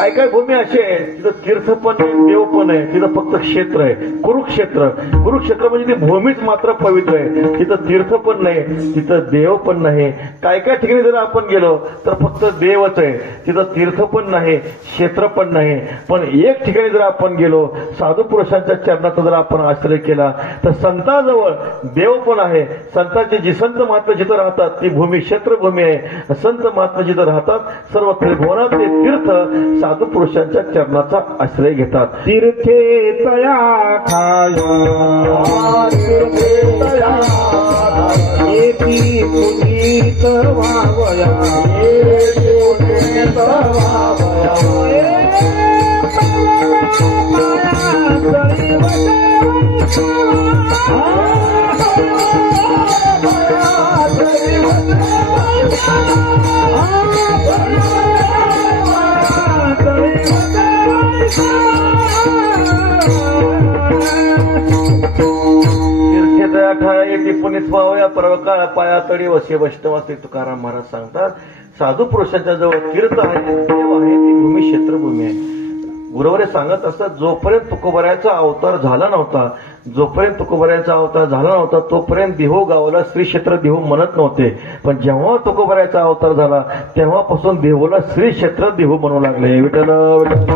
काय भूमी अशी आहे तिथं तीर्थ पण आहे, देव पण आहे, तिथं फक्त क्षेत्र आहे. कुरुक्षेत्र म्हणजे ती भूमीच मात्र पवित्र आहे. तिथं तीर्थ पण नाही, तिथं देव पण नाही. काय ठिकाणी जर आपण गेलो तर फक्त देवच आहे, तिथं तीर्थ पण नाही, क्षेत्र पण नाही. पण एक ठिकाणी जर आपण गेलो, साधू पुरुषांच्या चरणाचा जर आपण आश्रय केला तर संताजवळ देव पण आहे. संतांचे जी संत महात्मा जिथं राहतात ती भूमी क्षेत्रभूमी आहे. संत महात्मा जिथं राहतात सर्व त्रिभुवनातले तीर्थ साधू पुरुषांच्या चरणाचा आश्रय घेतात. तीर्थे तया खाया तीर्थे तया एकी पुनीत वावया पुनीत वावया पुनीत व्हावया परवकाळ पाया तळी वसे वैष्णवाचे. तुकाराम महाराज सांगतात साधू पुरुषांच्या जवळ तीर्थ आहे, देव आहे, ती भूमी क्षेत्रभूमी आहे. गुरुवरे सांगत असतात जोपर्यंत तुकोबरायाचा अवतार झाला नव्हता तोपर्यंत देहू गावाला श्री क्षेत्र देहू म्हणत नव्हते. पण जेव्हा तुकोबरायाचा अवतार झाला तेव्हापासून देहूला श्री क्षेत्र देहू म्हणू लागले. विठ्ठल विठ्ठल.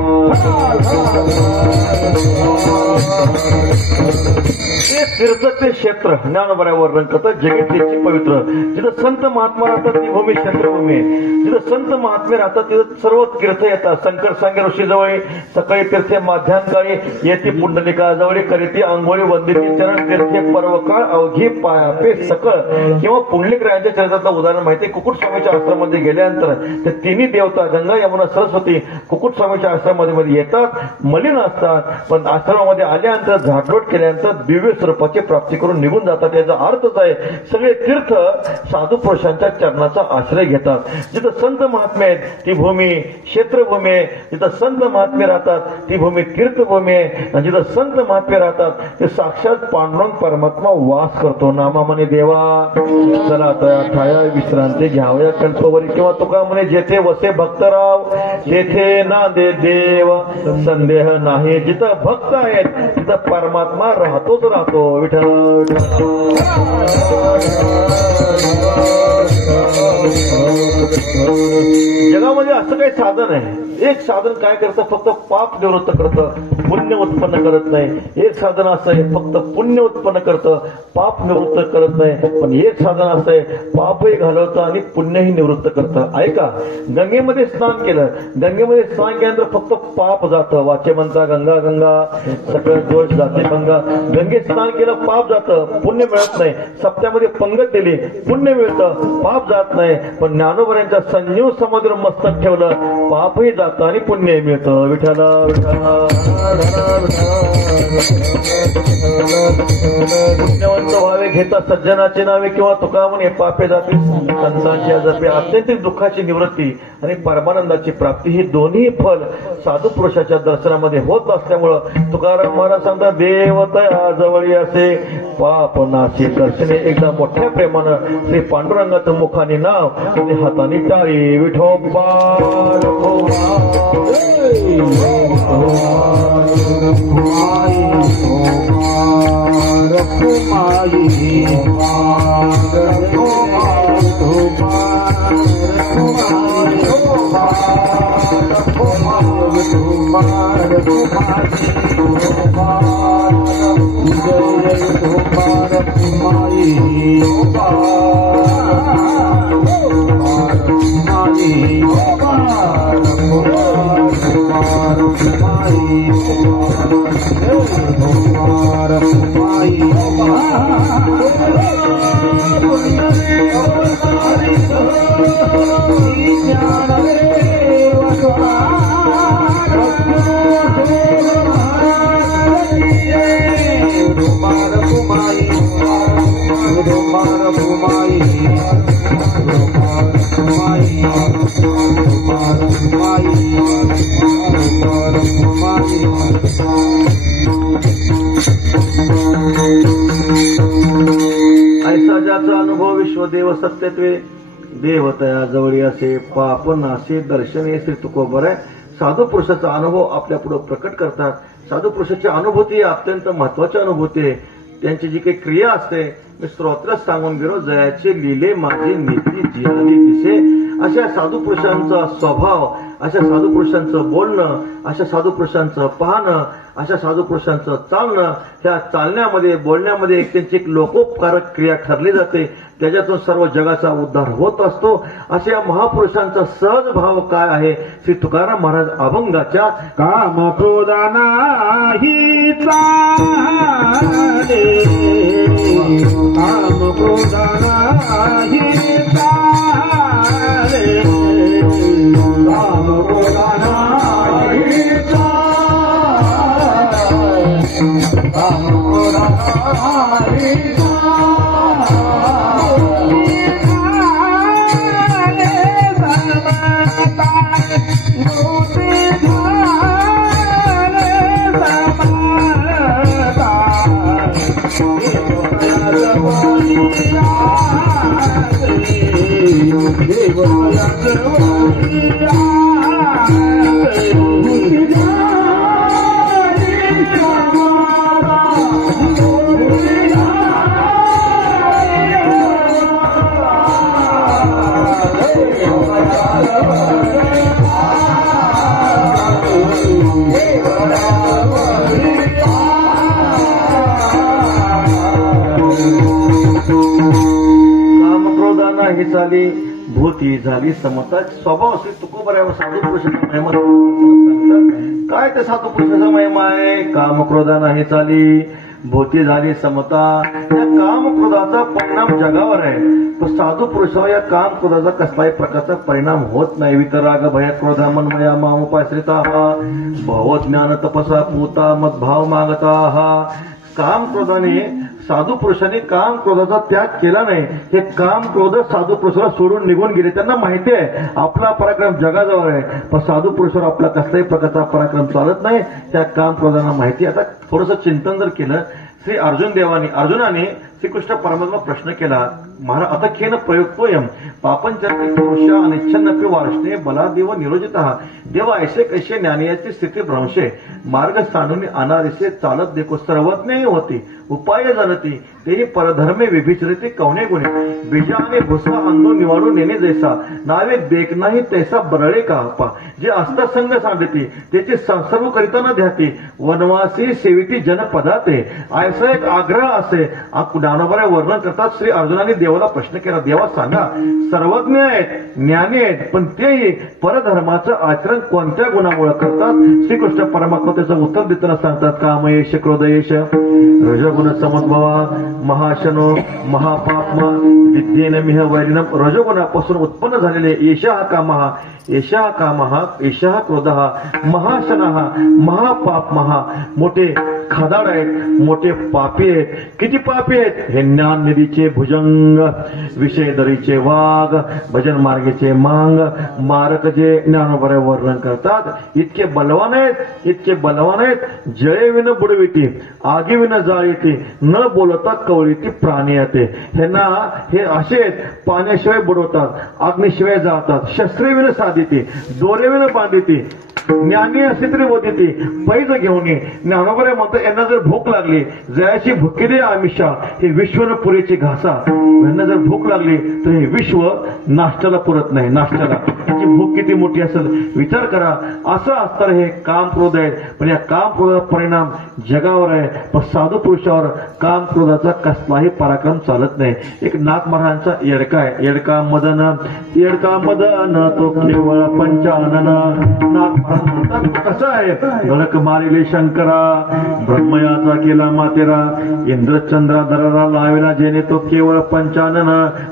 ते तीर्थ ते क्षेत्र ज्ञानोबऱ्यावर रंगत जगतीची पवित्र. जिथं संत महात्मा राहतात ती भूमी क्षेत्रभूमी आहे. जिथं संत महात्मे राहतात तिथं सर्व तीर्थ येतात. शंकर सांगे ऋषी जवळ सकाळी तीर्थे माध्यांकाळी येते पुंडलिका जवळी करीती आंघोळी वंदिती चरण तीर्थे पर्वकाळ अवघी पायापे सकळ. किंवा पुंडलिक राजाच्या चरित्रातलं उदाहरण माहिती आहे. कुकुट स्वामीच्या आश्रमामध्ये गेल्यानंतर ते तिन्ही देवता गंगा यमुना सरस्वती कुकुट स्वामीच्या आश्रमामध्ये येतात, मलिन असतात, पण आश्रमामध्ये आल्यानंतर झाडलोट केल्यानंतर दिव्य स्वरूपाची प्राप्ती करून निघून जातात. याचा अर्थच आहे सगळे तीर्थ साधू पुरुषांच्या चरणाचा आश्रय घेतात. जिथं संत महात्मे आहेत ती भूमी क्षेत्रभूमी आहे. जिथं संत महात्मे राहतात ती भूमी तीर्थभूमी आहे. आणि जिथं संत महात्मे राहतात ते साक्षात पांडुरंग परमात्मा वास करतो. नामा म्हणे देवा चला तया ठाया विश्रांती घ्यावया कल्पवरी. किंवा तुका म्हणे जेथे वसे भक्तराव तेथे ना दे देव संदेह नाही. जिथं भक्त आहेत तिथं परमात्मा राहतोच राहतो. विठ्ठल जगामध्ये असं काही साधन आहे. एक साधन काय करतं फक्त पाप निवृत्त करतं, पुण्य उत्पन्न करत नाही. एक साधन असं आहे फक्त पुण्य उत्पन्न करतं, पाप निवृत्त करत नाही. पण एक साधन असं आहे पापही घालवतं आणि पुण्यही निवृत्त करतं. ऐका, गंगेमध्ये स्नान केलं, गंगेमध्ये स्नान केल्यानंतर फक्त पाप जातं. वाचे म्हणता गंगा गंगा सकळ दोष जाते गंगा. गंगेत स्नान केलं पाप जातं, पुण्य मिळत नाही. सप्त्यामध्ये पंगत दिली पुण्य मिळतं, पाप जात नाही. पण ज्ञानोबऱ्यांच्या संजीव समुद्र मस्तक ठेवलं पापही जातं आणि पुण्यही मिळतं. विठ्ठल पुण्यवंत व्हावे घेता सज्जनाचे नावे किंवा तुका म्हणे पापे जाते संतांच्या जपे. अत्यंतिक दुःखाची निवृत्ती आणि परमानंदाची प्राप्ती ही दोन्ही फल साधू पुरुषाच्या दर्शनामध्ये होत असल्यामुळं तुकाराम महाराज सांगतात देवतया जवळी असे पाप नाशी दर्शने. एकदा मोठ्या प्रेमानं श्री पांडुरंगाचं मुखाने नाव आणि हाताने टाळी. विठोबा ऐसा ज्याचा अनुभव विश्वदेव सत्यत्वे देवतया जवळी असे पाप नासे दर्शने. श्री तुकोबर आहे. साधू पुरुषाचा अनुभव आपल्या पुढे प्रकट करतात. साधू पुरुषाची अनुभूती अत्यंत महत्वाची अनुभूती आहे. त्यांची जी काही क्रिया असते मी स्तोत्रच सांगून गेलो जयाचे लिले माझे नीती जियाली दिसे. अशा साधू पुरुषांचा स्वभाव, अशा साधू पुरुषांचं बोलणं, अशा साधू पुरुषांचं पाहणं, अशा साधू पुरुषांचं चालणं, त्या चालण्यामध्ये बोलण्यामध्ये एक त्यांची एक लोकोपकारक क्रिया ठरली जाते. त्याच्यातून सर्व जगाचा उद्धार होत असतो. अशा महापुरुषांचा सहज भाव काय आहे श्री तुकाराम महाराज अभंगाच्या काम क्रोधाना ही चाले काम क्रोधाना ही चाले काम क्रोधाना ही चाले काम क्रोधाना ही नाही चाली भूती झाली समता. स्वभाव असे तुकोबऱ्या साधू पुरुषाचा महिमा सांगतात. काय ते साधू पुरुषाचा महिमा आहे? काम क्रोधा नाही चाली भूती झाली समता. या काम क्रोधाचा परिणाम जगावर आहे, पण साधू पुरुषावर या काम क्रोधाचा कसलाही प्रकारचा परिणाम होत नाही. वितराग भय क्रोधा मनमया मामुपाश्रिता भव ज्ञान तपसा पूता मद्भाव मागता. काम क्रोधाने साधू पुरुषांनी काम क्रोधाचा त्याग केला नाही. हे काम क्रोध साधू पुरुषाला सोडून निघून गेले. त्यांना माहिती आहे आपला पराक्रम जगाजवळ आहे, पण साधू पुरुषावर आपला कसल्याही प्रकारचा पराक्रम चालत नाही. त्या काम क्रोधांना माहिती. आता थोडंसं चिंतन जर केलं, श्री अर्जुनाने श्रीकृष्ण परमात्मा प्रश्न केला, महाराज आता खेन प्रयुक्तोयम पापंचरते पुरुषा अनिच्छन्नपि वार्ष्णे बलादेव निरोजितः. देवा ऐसे कैसे ज्ञानियाची स्थिती भ्रंशे मार्ग सांडून अनारिसे चालत देखो सर्वज्ञही होती उपाय जाणती तेही परधर्मे विभिचरिते कवणे गुणे बीजा आणि भुसा अंगो निवाडून नेणे जैसा नावे देख नाही तैसा बरळे का पा. जे असता संग सांडती त्याची संसर्व करिताना ध्याती वनवासी सेविती जनपदाते. ऐसा एक आग्रह असे ज्ञानोबऱ्या वर्णन करतात. श्री अर्जुनाने देवाला प्रश्न केला, देवा सांगा सर्वज्ञ आहेत ज्ञानी आहेत, पण तेही परधर्माचं आचरण कोणत्या गुणामुळे करतात? श्रीकृष्ण परमात्मा त्याचं उत्तर देताना सांगतात, कामयेश क्रोधयेश रजोगुण समद्भवा महाशनो महापापमा विद्येन मिह वैरिणम. रजोगुणापासून उत्पन्न झालेले एषः कामः एषः कामः एषः क्रोधः महाशनः महापापमः. मोठे खादाड आहेत, मोठे पापी आहेत. किती पापी आहेत? हे ज्ञान निधीचे भुजंग विषय दरीचे वाघ भजन मार्गेचे मांग मारक जे ज्ञानोबऱ्या वर्णन करतात. इतके बलवान आहेत जळे विन बुडविती आगी विन जाळीती न बोलता कवळीती प्राणी येते. ह्यांना हे असे पाण्याशिवाय बुडवतात अग्निशिवाय जाळतात शस्त्रे विन साधिती दोरे विन बांधिती ज्ञानी असली तरी बोधिती पैज घेऊन ये. ज्ञानोबऱ्या म्हणतात यांना जर भूक लागली जयाची भुकेली आमिषा हे विश्व न पुरेची घासा. यांना जर भूक लागली तर हे विश्व नाश्त्याला पुरत नाही. नाश्त्याला याची भूक किती मोठी असेल विचार करा. असं असतं हे काम क्रोध आहेत, पण या काम क्रोधाचा परिणाम जगावर आहे, पण साधू पुरुषावर काम क्रोधाचा कसलाही पराक्रम चालत नाही. एक नाथ महाराजांचा येडका आहे. येडका मदन तो केवळ पंचानन. नाथ कसं आहे? गळक मारिले शंकरा ब्रह्मयाचा केला मातेरा इंद्रचंद्रा दरारा लावेला जेणे तो केवळ पंचानन.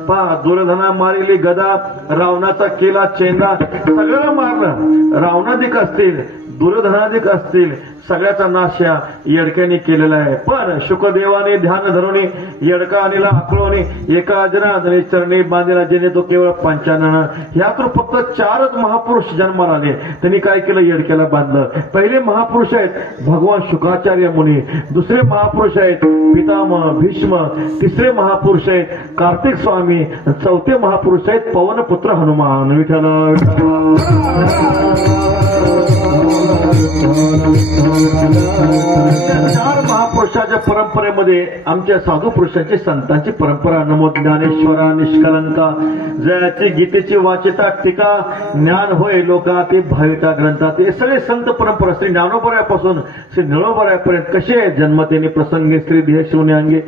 पहा दुर्धना मारिली गदा रावणाचा केला चेंदा. सगळं मारलं. रावणाधिक असतील दुर्धनाधिक असतील सगळ्याचा नाश या येडक्याने केलेला आहे. पण शुकदेवाने ध्यान धरून येडका आणला आकळून एका अजनादने चरणी बांधलेला जेणे तो केवळ पंचानन. यातून फक्त 4च महापुरुष जन्माला आले. त्यांनी काय केलं? येडक्याला बांधलं. पहिले महापुरुष आहेत भगवान शुकाचार्य मुनी. दुसरे महापुरुष आहेत पितामह भीष्म. तिसरे महापुरुष आहेत कार्तिक स्वामी. चौथे महापुरुष आहेत पवनपुत्र हनुमान. विठ्ठल चार महापुरुषाच्या परंपरेमध्ये आमच्या साधू पुरुषांची संतांची परंपरा. नमो ज्ञानेश्वरा निष्कलंका जयाची गीतेची वाचिता टीका ज्ञान होय लोका ते भाविता ग्रंथा. ते सगळे संत परंपरा श्री ज्ञानोबऱ्यापासून श्री निळोबऱ्यापर्यंत कसे जन्मतेने प्रसंगे स्त्री देह शिवणे अंगे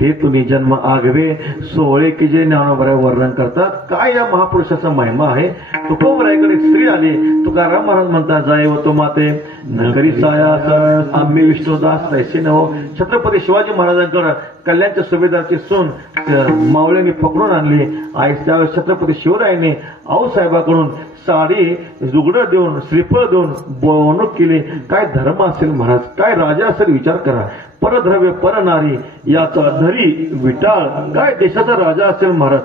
ते तुम्ही जन्म आगवे सोहळे की जे ज्ञानोबऱ्या वर्णन करतात. काय या महापुरुषाचा महिमा आहे? तुकोबऱ्याकडे एक स्त्री आली. तुकाराम महाराज म्हणतात जाय व तो माते नगरी सायास आम्ही विष्णुदास तैसे नव. छत्रपती शिवाजी महाराजांकडे कल्याणच्या सुभेदारची सून मावळ्यांनी पकडून आणली. आई त्यावेळेस छत्रपती शिवरायांनी आऊसाहेबाकडून साडी जुगडं देऊन श्रीफळ देऊन बोवणूक केली. काय धर्म असेल महाराज, काय राजा असेल विचार करा. परद्रव्य परनारी याचा धरी विटाळ. काय देशाचा राजा असेल महाराज.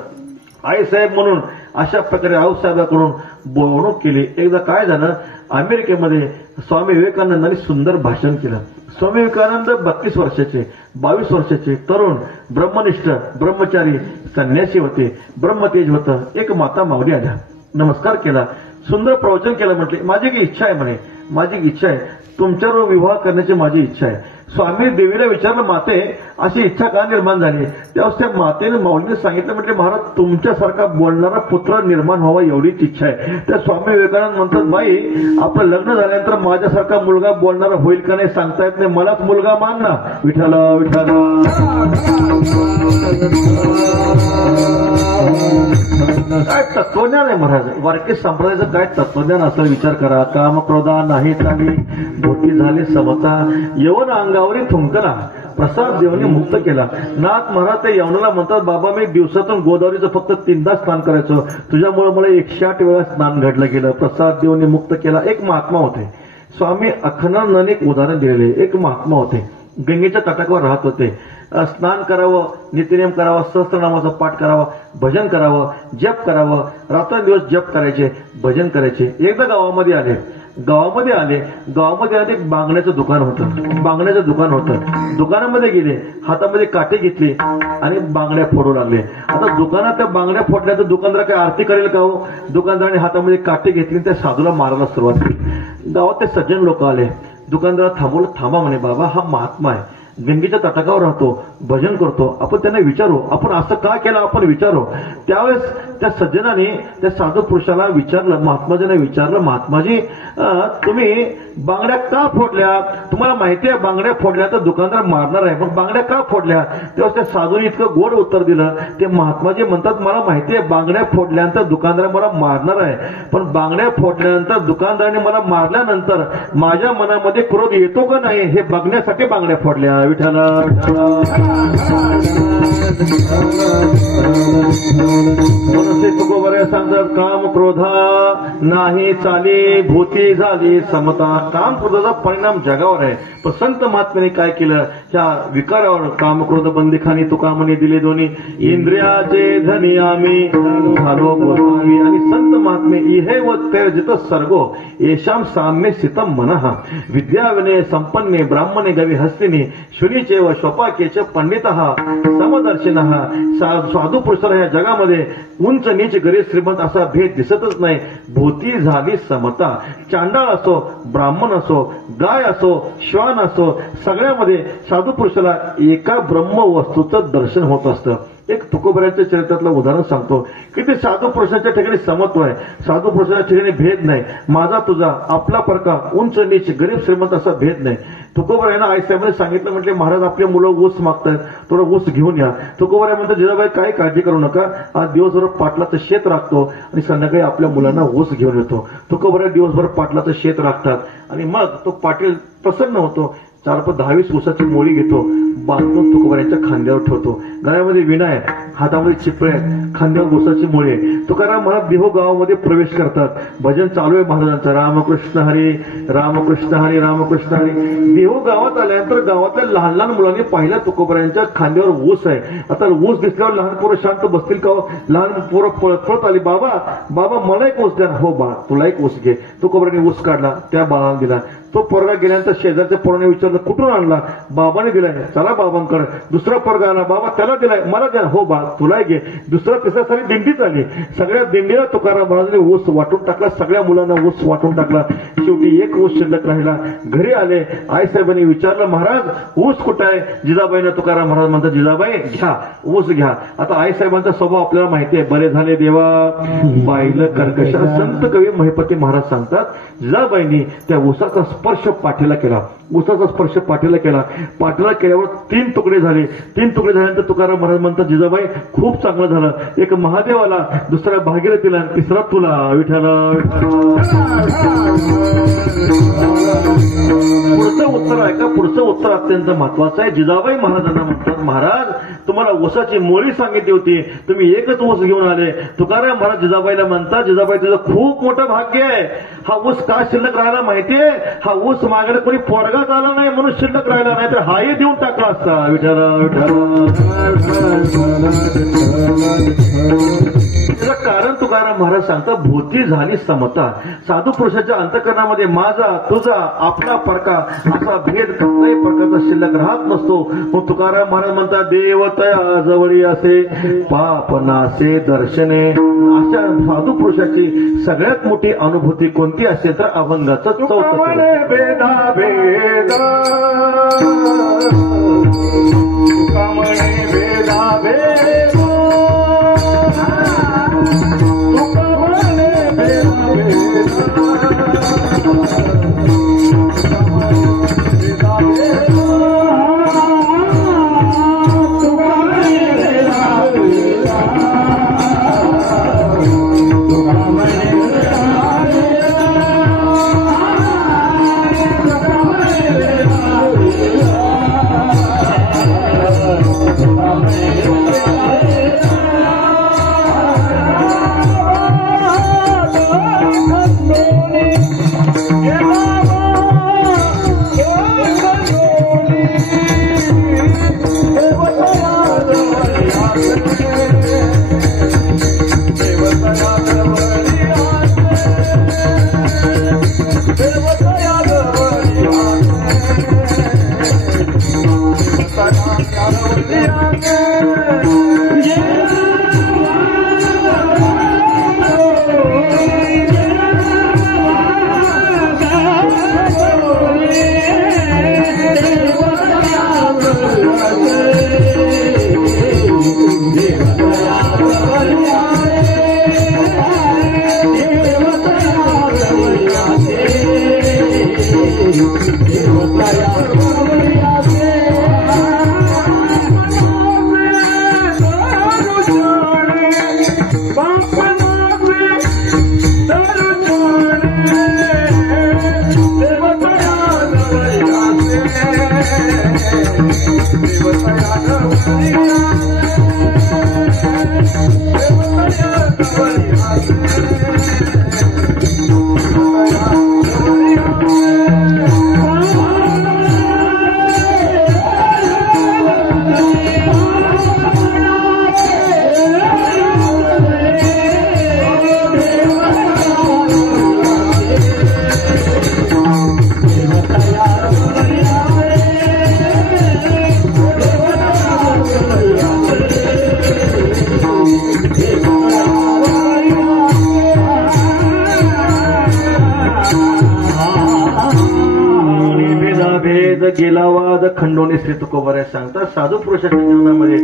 आईसाहेब म्हणून अशा प्रकारे आऊसाहेबाकडून बोवणूक केली. एकदा काय झालं अमेरिकेमध्ये स्वामी विवेकानंदांनी सुंदर भाषण केलं. स्वामी विवेकानंद 32 वर्षाचे 22 वर्षाचे तरुण ब्रह्मनिष्ठ ब्रह्मचारी संन्यासी होते. ब्रह्मतेज होतं. एक माता माऊली आल्या नमस्कार केला सुंदर प्रवचन केलं. म्हटले माझी एक इच्छा आहे म्हणे माझी इच्छा आहे तुमच्यावर विवाह करण्याची माझी इच्छा आहे. स्वामी देवीला विचारलं माते अशी इच्छा का निर्माण झाली? त्यावेळेस त्या मातेने माऊलीने सांगितलं म्हटले महाराज तुमच्यासारखा बोलणारा पुत्र निर्माण व्हावा एवढीच इच्छा आहे. त्या स्वामी विवेकानंद म्हणतात बाई आपलं लग्न झाल्यानंतर माझ्यासारखा मुलगा बोलणारा होईल का नाही सांगता येत नाही. मलाच मुलगा मान ना. विठ्ठल विठ्ठल काय तत्वज्ञान आहे महाराज. वारकरी संप्रदायाचं काय तत्वज्ञान असं विचार करा. काम क्रोधा नाही चाली, भोटी झाली समता, यवन अंगावरी थुंकला, प्रसाद देवाने मुक्त केला. नाथ महाराज त्या यवनाला म्हणतात, बाबा मी दिवसातून गोदावरीचं फक्त 3दा स्नान करायचो, तुझ्यामुळे मला 108 वेळा स्नान घडलं गेलं, प्रसाद देवाने मुक्त केला. एक महात्मा होते, स्वामी अखंडानंदांनी एक उदाहरण दिलेले. एक महात्मा होते, गंगेच्या तटाकावर राहत होते. स्नान करावं, नित्यनेम करावा, सहस्त्रनामाचा पाठ करावा, भजन करावं, जप करावं, रात्रंदिवस जप करायचे, भजन करायचे. एकदा गावामध्ये आले एक बांगड्याचं दुकान होतं. दुकानामध्ये गेले, हातामध्ये काठी घेतली आणि बांगड्या फोडू लागले. आता दुकानात त्या बांगड्या फोडल्या तर दुकानदार काय आरती करेल का हो? दुकानदाराने हातामध्ये काठी घेतली त्या साधूला मारायला सुरुवात केली. गावात ते सज्जन लोक आले. दुकानदार थांबवलं, थांबा म्हणे, बाबा हा महात्मा आहे, गंगेच्या तटाकावर राहतो, भजन करतो, आपण त्यांना विचारू, आपण असं का केलं आपण विचारू. त्यावेळेस त्या सज्जनाने त्या साधू पुरुषाला विचारलं, महात्माजींना विचारलं, महात्माजी तुम्ही बांगड्या का फोडल्या? तुम्हाला माहिती आहे बांगड्या फोडल्या तर दुकानदार मारणार आहे, मग बांगड्या का फोडल्या? तेव्हा त्या साधूने इतकं गोड उत्तर दिलं. ते महात्माजी म्हणतात, मला माहिती आहे बांगड्या फोडल्यानंतर दुकानदार मला मारणार आहे, पण बांगड्या फोडल्यानंतर दुकानदाराने मला मारल्यानंतर माझ्या मनामध्ये क्रोध येतो का नाही हे बघण्यासाठी बांगड्या फोडल्या. विठ्ठल तुकोबरे सांगतात, काम क्रोधा नाही चाली, भूती झाली समता. काम क्रोधाचा परिणाम जगावर आहे, पण संत महात्म्याने काय केलं, त्या विकारावर काम क्रोध बंदिखानी तुका म्हणे दिले दोन्ही, इंद्रियाचे धनी आम्ही झालो बोलावी. आणि संत महात्मे इहे व ते जित सर्गो येशाम साम्य सितम मनः, विद्या विनय संपन्ने ब्राह्मणे गवी हस्तिनी, शुनीचे व शोपाकेचे पंडित समदर्शिन. साधू पुरुषाला या जगामध्ये उंच नीच गरीब श्रीमंत असा भेद दिसतच नाही. भूती झाली समता. चांडाळ असो, ब्राह्मण असो, गाय असो, श्वान असो, सगळ्यामध्ये साधू पुरुषाला एका ब्रह्म वस्तूचं दर्शन होत असतं. एक तुकोबऱ्यांच्या चरित्रातलं उदाहरण सांगतो की ते साधू पुरुषांच्या ठिकाणी समत्व आहे, साधू पुरुषांच्या ठिकाणी भेद नाही, माझा तुझा, आपला परका, उंच नीच गरीब श्रीमंत असा भेद नाही. तुकोबऱ्यांना आईसाहेबांनी सांगितलं, म्हटले महाराज आपले मुलं ऊस मागतायत, थोडं ऊस घेऊन या. तुकोबऱ्या म्हणतात, जिजाबाई काही काळजी करू नका, आज दिवसभर पाटलाचं शेत राखतो आणि संध्याकाळी आपल्या मुलांना ऊस घेऊन येतो. तुकोबऱ्या दिवसभर पाटलाचं शेत राखतात आणि मग तो पाटील प्रसन्न होतो, 4-10-20 ऊसाची मोळी घेतो, बांधून तुकोबऱ्यांच्या खांद्यावर ठेवतो. गळ्यामध्ये विणा आहे, हातामध्ये चिपळे आहेत, खांद्यावर ऊसाची मोळी आहे. तुकाराम महाराज देहू गावामध्ये प्रवेश करतात. भजन चालू आहे महाराजांचं, रामकृष्ण हरी रामकृष्ण हरी रामकृष्ण हरी. देहू गावात आल्यानंतर गावातल्या लहान लहान मुलांनी पाहिलं तुकोबऱ्यांच्या खांद्यावर ऊस आहे. आता ऊस दिसल्यावर लहान पोरं शांत बसतील का? लहान पोरं पळत आली, बाबा बाबा मला एक ऊस द्या. हो बा तुला एक ऊस घे. तुकोबऱ्यांनी ऊस काढला, त्या बाळाला दिला. तो पोरगा गेल्यानंतर शेजारच्या पोराने विचारलं, कुठून आणला? बाबाने दिलाय. चला बाबांकडे. दुसरा पोरगा आला, बाबा त्याला दिलाय, मला द्या. हो बा तुला घे. दुसरा तिसरा सारी दिंडीच आली. सगळ्या दिंडीला तुकाराम महाराजांनी ऊस वाटून टाकला, सगळ्या मुलांना ऊस वाटून टाकला. शेवटी एक ऊस शिल्लक राहिला. घरी आले, आईसाहेबांनी विचारलं, महाराज ऊस कुठं आहे? जिजाबाईनं तुकाराम महाराज म्हणतात, जिजाबाई घ्या ऊस घ्या. आता आईसाहेबांचा स्वभाव आपल्याला माहिती आहे, बरे झाले देवा बाईलं कर्कशा. संत कवी महिपती महाराज सांगतात, जिजाबाईंनी त्या ऊसाचा स्पर्श पाठीला केला. ऊसाचा स्पर्श पाठीला केला. पाठीला केल्यावर 3 तुकडे झाले. 3 तुकडे झाल्यानंतर तुकाराम महाराज म्हणतात, जिजाबाई खूप चांगलं झालं. एक महादेवाला, दुसरा भागीरथीला, तिसरा तुला. विठ्ठल. पुढचं उत्तर आहे का? पुढचं उत्तर अत्यंत महत्वाचं आहे. जिजाबाई महाराजांना म्हणतात, महाराज तुम्हाला ऊसाची मोळी सांगितली होती, तुम्ही एकच ऊस घेऊन आले. तुकाराम महाराज जिजाबाईला म्हणतात, जिजाबाई तुझं खूप मोठं भाग्य आहे. हा ऊस का शिल्लक राहिला माहितीये? हा ऊस मागायला कोणी पोरगाच आला नाही म्हणून शिल्लक राहिला, नाही तर हाही देऊन टाकला असता. विठ्ठल विठ्ठल. त्याचं कारण तुकाराम महाराज सांगतात, भूती झाली समता. साधू पुरुषाच्या अंतकरणामध्ये माझा तुझा आपला परका असा भेद कसल्याही प्रकारचा शिल्लक राहत नसतो. मग तुकाराम महाराज म्हणतात, देवतया जवळी असे पाप नासे दर्शने. अशा साधू पुरुषाची सगळ्यात मोठी अनुभूती कोणती असेल तर अभंगाचं 4थं भेदा भेद तुकामणे भेदा भेद तुकामणे भेदा भेद गेला वाद खंडोनी श्री तुकोबाराय सांगतात साधू पुरुषाच्या जीवनामध्ये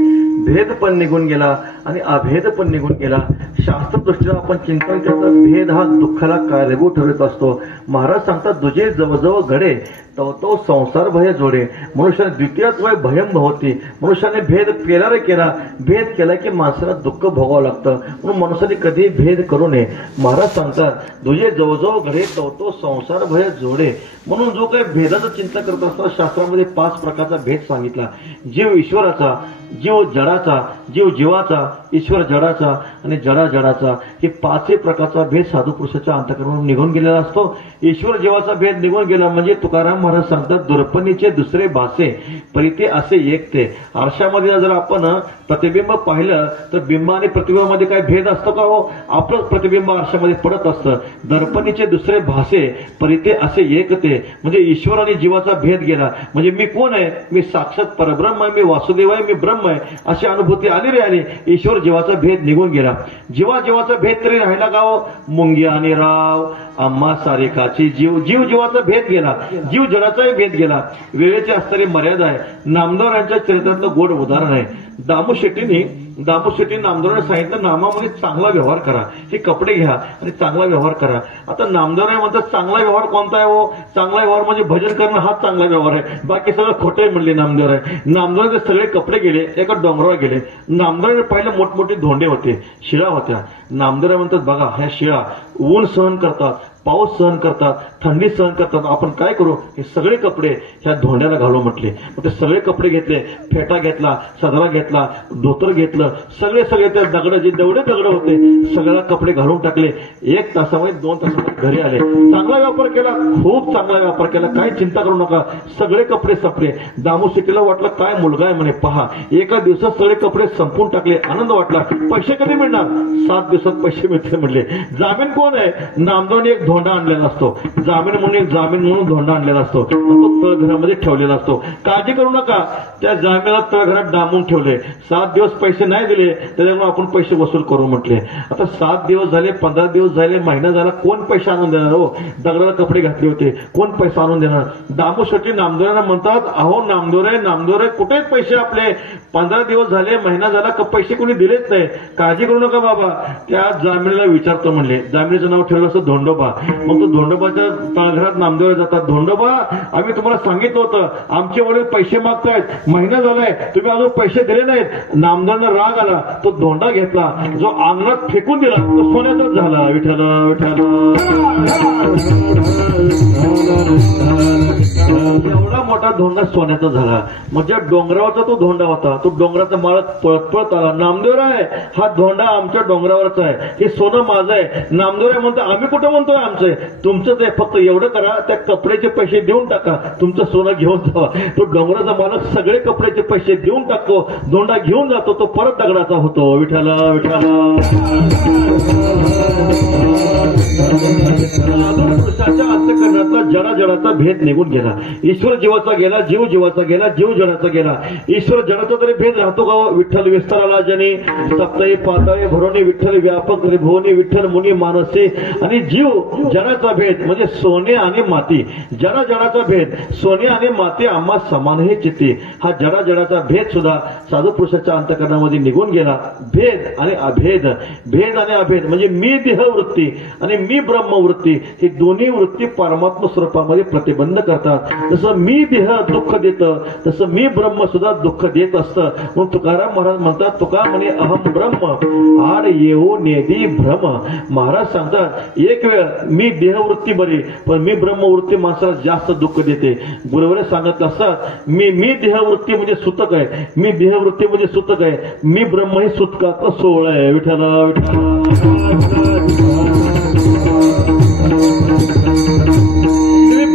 भेद पण निघून गेला आणि अभेद पण निघून गेला. शास्त्रदृष्टीने आपण चिंतन करता भेद हा दुःखाला कारणीभूत ठरत असतो. महाराज सांगतात दुजे जवळजवळ घडे तो संसार भय जोडे. मनुष्याने द्वितीयच वय भयम भवती. मनुष्याने भेद केला रे केला, भेद केला की माणसाला दुःख भोगावं लागतं. म्हणून मनुष्याने कधी भेद करू नये. महाराज सांगतात दुजे जवळजवळ घडे तो संसार भय जोडे. म्हणून जो काही भेदाचं चिंता करत असतो शास्त्रामध्ये 5 प्रकारचा भेद सांगितला. जीव ईश्वराचा, जीव जडाचा, जीव जीवाचा, ईश्वर जडाचा आणि जडा जडाचा. हे 5 प्रकारचा भेद साधू पुरुषाच्या अंतःकरणातून निघून गेलेला असतो. ईश्वर जीवाचा भेद निघून गेला म्हणजे तुकाराम महाराज सांगतात दुर्पणीचे दुसरे भासे परिते असे एक ते. आरशामध्ये जर आपण प्रतिबिंब पाहिलं तर बिंब आणि प्रतिबिंबामध्ये काय भेद असतो का हो? आपलं प्रतिबिंब आरशामध्ये पडत असतं. दर्पणीचे दुसरे भासे परिते असे एक ते म्हणजे ईश्वर आणि जीवाचा भेद गेला. म्हणजे मी कोण आहे? मी साक्षात परब्रह्म आहे, मी वासुदेव आहे, मी ब्रह्म आहे अशी अनुभूती आली रे आली. ईश्वर जीवाचा भेद निघून गेला. जीवाचा भेद तरी राहिला का हो? मुंग्या आणि राव आम्हा सारेकाची जीव जीवाचा भेद गेला. जीव जडाचाही भेद गेला. वेळेची असणारी मर्यादा आहे. नामदेव यांच्या चरित्रातलं गोड उदाहरण आहे. दामू शेट्टींनी नामदेवाने सांगितलं नामामध्ये चांगला व्यवहार करा. हे कपडे घ्या आणि चांगला व्यवहार करा. आता नामदेवराय म्हणतात चांगला व्यवहार कोणता आहे हो? चांगला व्यवहार म्हणजे भजन करणं हा चांगला व्यवहार आहे. बाकी सगळं खोटे म्हणले नामदेवराय. नामदेवराय सगळे कपडे गेले, एका डोंगरावर गेले. नामदेवराय पाहिलं मोठमोठे धोंडे होते, शिळा होत्या. नामदेवराय म्हणतात बघा ह्या शिळा ऊन सहन करतात, पाऊस सहन करतात, थंडी सहन करतात. आपण काय करू? हे सगळे कपडे ह्या धोंड्याला घालू म्हटले. मग ते सगळे कपडे घेतले, फेटा घेतला, सदरा घेतला, धोतर घेतलं, सगळे त्या दगड जे जेवढे दगड होते सगळ्या कपडे घालून टाकले. 1 तासामध्ये 2 तासामध्ये घरी आले. चांगला व्यापार केला, खूप चांगला व्यापार केला. काय चिंता करू नका. सगळे कपडे संपले. दामू शेट्टीला वाटलं काय मुलगा आहे म्हणे पहा. एका दिवसात सगळे कपडे संपून टाकले. आनंद वाटला. पैसे कधी मिळणार? 7 दिवसात पैसे मिळते म्हणले. जामीन कोण आहे? नामदेवाने एक धोंडा आणलेला असतो. जामीन म्हणून धोंडा आणलेला असतो. तो तळघरामध्ये ठेवलेला असतो. काळजी करू नका. त्या जामिनाला तळघरात डांबून ठेवले. 7 दिवस पैसे नाही दिले त्याच्यामुळे आपण पैसे वसूल करू म्हटले. आता 7 दिवस झाले, 15 दिवस झाले, महिना झाला, कोण पैसे आणून देणार हो? दगडाला कपडे घातले होते, कोण पैसा आणून देणार? दामू शेट्टी नामदेवरांना म्हणतात अहो नामदेवराय कुठेच पैसे आपले? 15 दिवस झाले, महिना झाला, पैसे कोणी दिलेच नाही. काळजी करू नका बाबा. त्या जामिनीला विचारतो म्हणले. जामिनीचं नाव ठेवलं असं धोंडोबा. मग तो धोंडोबाच्या तळघरात नामदेवला जातात. धोंडोबा, आम्ही तुम्हाला सांगितलं होतं आमचे वडील पैसे मागतायत, महिना झालाय तुम्ही अजून पैसे दिले नाहीत. नामदेवांना राग आला, तो धोंडा घेतला, जो अंगणात फेकून दिला तो सोन्याचाच झाला. विठ्ठल विठ्ठल. एवढा मोठा धोंडा सोन्याचा झाला. मग ज्या डोंगरावरचा तो धोंडा होता, तो डोंगराचा माळत पळत पळत आला. नामदेवराय, हा धोंडा आमच्या डोंगरावरच आहे, हे सोनं माझं आहे. नामदेवराय म्हणतो, आम्ही कुठं म्हणतोय आमचं आहे, तुमचंच आहे, फक्त एवढं करा त्या कपड्याचे पैसे देऊन टाका, तुमचं सोनं घेऊन जावा. तो डोंगराचा मालक सगळे कपड्याचे पैसे देऊन टाकतो, धोंडा घेऊन जातो, तो परत दगडाचा होतो. विठ्ठला विठ्ठला. पुरुषाच्या अंतःकरणातला जडा जडाचा भेद निघून गेला. ईश्वर जीवाचा गेला, जीव जीवाचा गेला, जीव जडाचा गेला. ईश्वर जडाचा तरी भेद राहतो का? विठ्ठल विस्ताराला जनी सप्ताही पाताळे भरोनी विठ्ठल व्यापक त्रिभुवनी विठ्ठल मुनी मानसे. आणि जीव जडाचा भेद म्हणजे सोने आणि माती. जडा जडाचा भेद सोने आणि माती आम्हा समान हे चित्ते. हा जडा जडाचा भेद सुद्धा साधू पुरुषाच्या अंतःकरणामध्ये निघून गेला. भेद आणि अभेद, भेद आणि अभेद म्हणजे मी देह वृत्ती आणि मी ब्रह्मवृत्ती, ही दोन्ही वृत्ती परमात्मा स्वरूपामध्ये प्रतिबंध करतात. जसं मी देह दुःख देतं, तसं मी ब्रह्म सुद्धा दुःख देत असतं. म्हणून तुकाराम महाराज म्हणतात, तुका म्हणे अहम ब्रह्म आड येऊ नेदी भ्रम. महाराज सांगतात, एक वेळ मी देहवृत्ती बरी, पण मी ब्रह्मवृत्ती माणसाला जास्त दुःख देते. गुरुवरे सांगत असतात, मी देहवृत्ती म्हणजे सुतक आहे, मी देहवृत्ती म्हणजे सुतक आहे, मी ब्रह्म हे सुतकाचं सोहळ आहे. विठ्ठला विठ्ठला.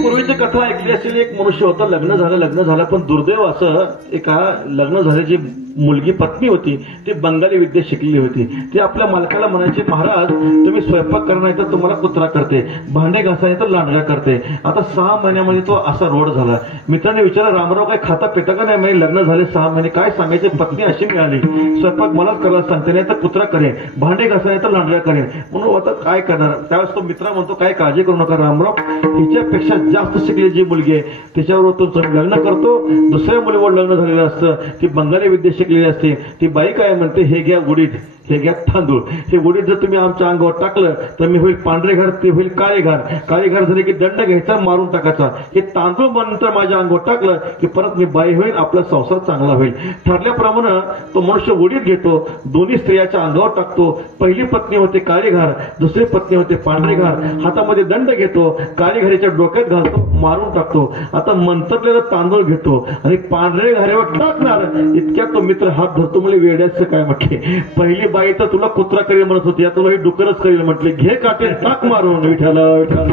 पूर्वीची कथा ऐकली असेल, एक मनुष्य होता, लग्न झालं पण दुर्दैव असं, एका लग्न झाल्याची मुलगी पत्नी होती, ती बंगाली विद्या शिकलेली होती. ती आपल्या मालकाला म्हणायची, महाराज तुम्ही स्वयंपाक करणार तर तुम्हाला कुत्रा करते, भांडे घासायला तर लांडगा करते. आता 6 महिन्यामध्ये तो असा रोड झाला. मित्रांनी विचारलं, रामराव काय खाता पिता का नाही? म्हणजे लग्न झाले 6 महिने, काय सांगायचे, पत्नी अशी मिळाली, स्वयंपाक मलाच करायला सांगते, नाही तर कुत्रा करेन, भांडे घासायला तर लांडगा करेन. म्हणून आता काय करणार? त्यावेळेस तो मित्रा म्हणतो, काय काळजी करू नका रामराव, हिच्यापेक्षा जास्त शिकलेली जी मुलगी आहे त्याच्यावर तुमचं लग्न करतो. दुसऱ्या मुलीवर लग्न झालेलं असतं, ती बंगाली विद्या शिकलेली असते. ती बाई काय म्हणते, हे घ्या उडीद, हे घ्या तांदूळ, हे उडीद जर तुम्ही आमच्या अंगावर टाकलं तर मी होईल पांढरे घर, ते होईल काळे घर, काळे घर झाले की दंड घ्यायचा, मारून टाकायचा. हे तांदूळ नंतर माझ्या अंगावर टाकलं की परत मी बाई होईल, आपला संसार चांगला होईल. ठरल्याप्रमाणे तो मनुष्य उडीद घेतो, दोन्ही स्त्रियाच्या अंगावर टाकतो. पहिली पत्नी होते काळे घर, दुसरी पत्नी होते पांढरे घर. हातामध्ये दंड घेतो, काळे घराच्या डोक्यात घालतो, मारून टाकतो. आता मंतरलेला तांदूळ घेतो आणि पांढरे घरावर टाकणार, इतक्यात तो मित्र हात धरतो, म्हणजे वेड्याचं काय म्हटले, पहिली बाई तर तुला कुत्रा करेल म्हणत होती, आता तुला हे डुकरच करेल म्हटले, घे काटे टाक मारून. विठ्ठला विठ्ठला.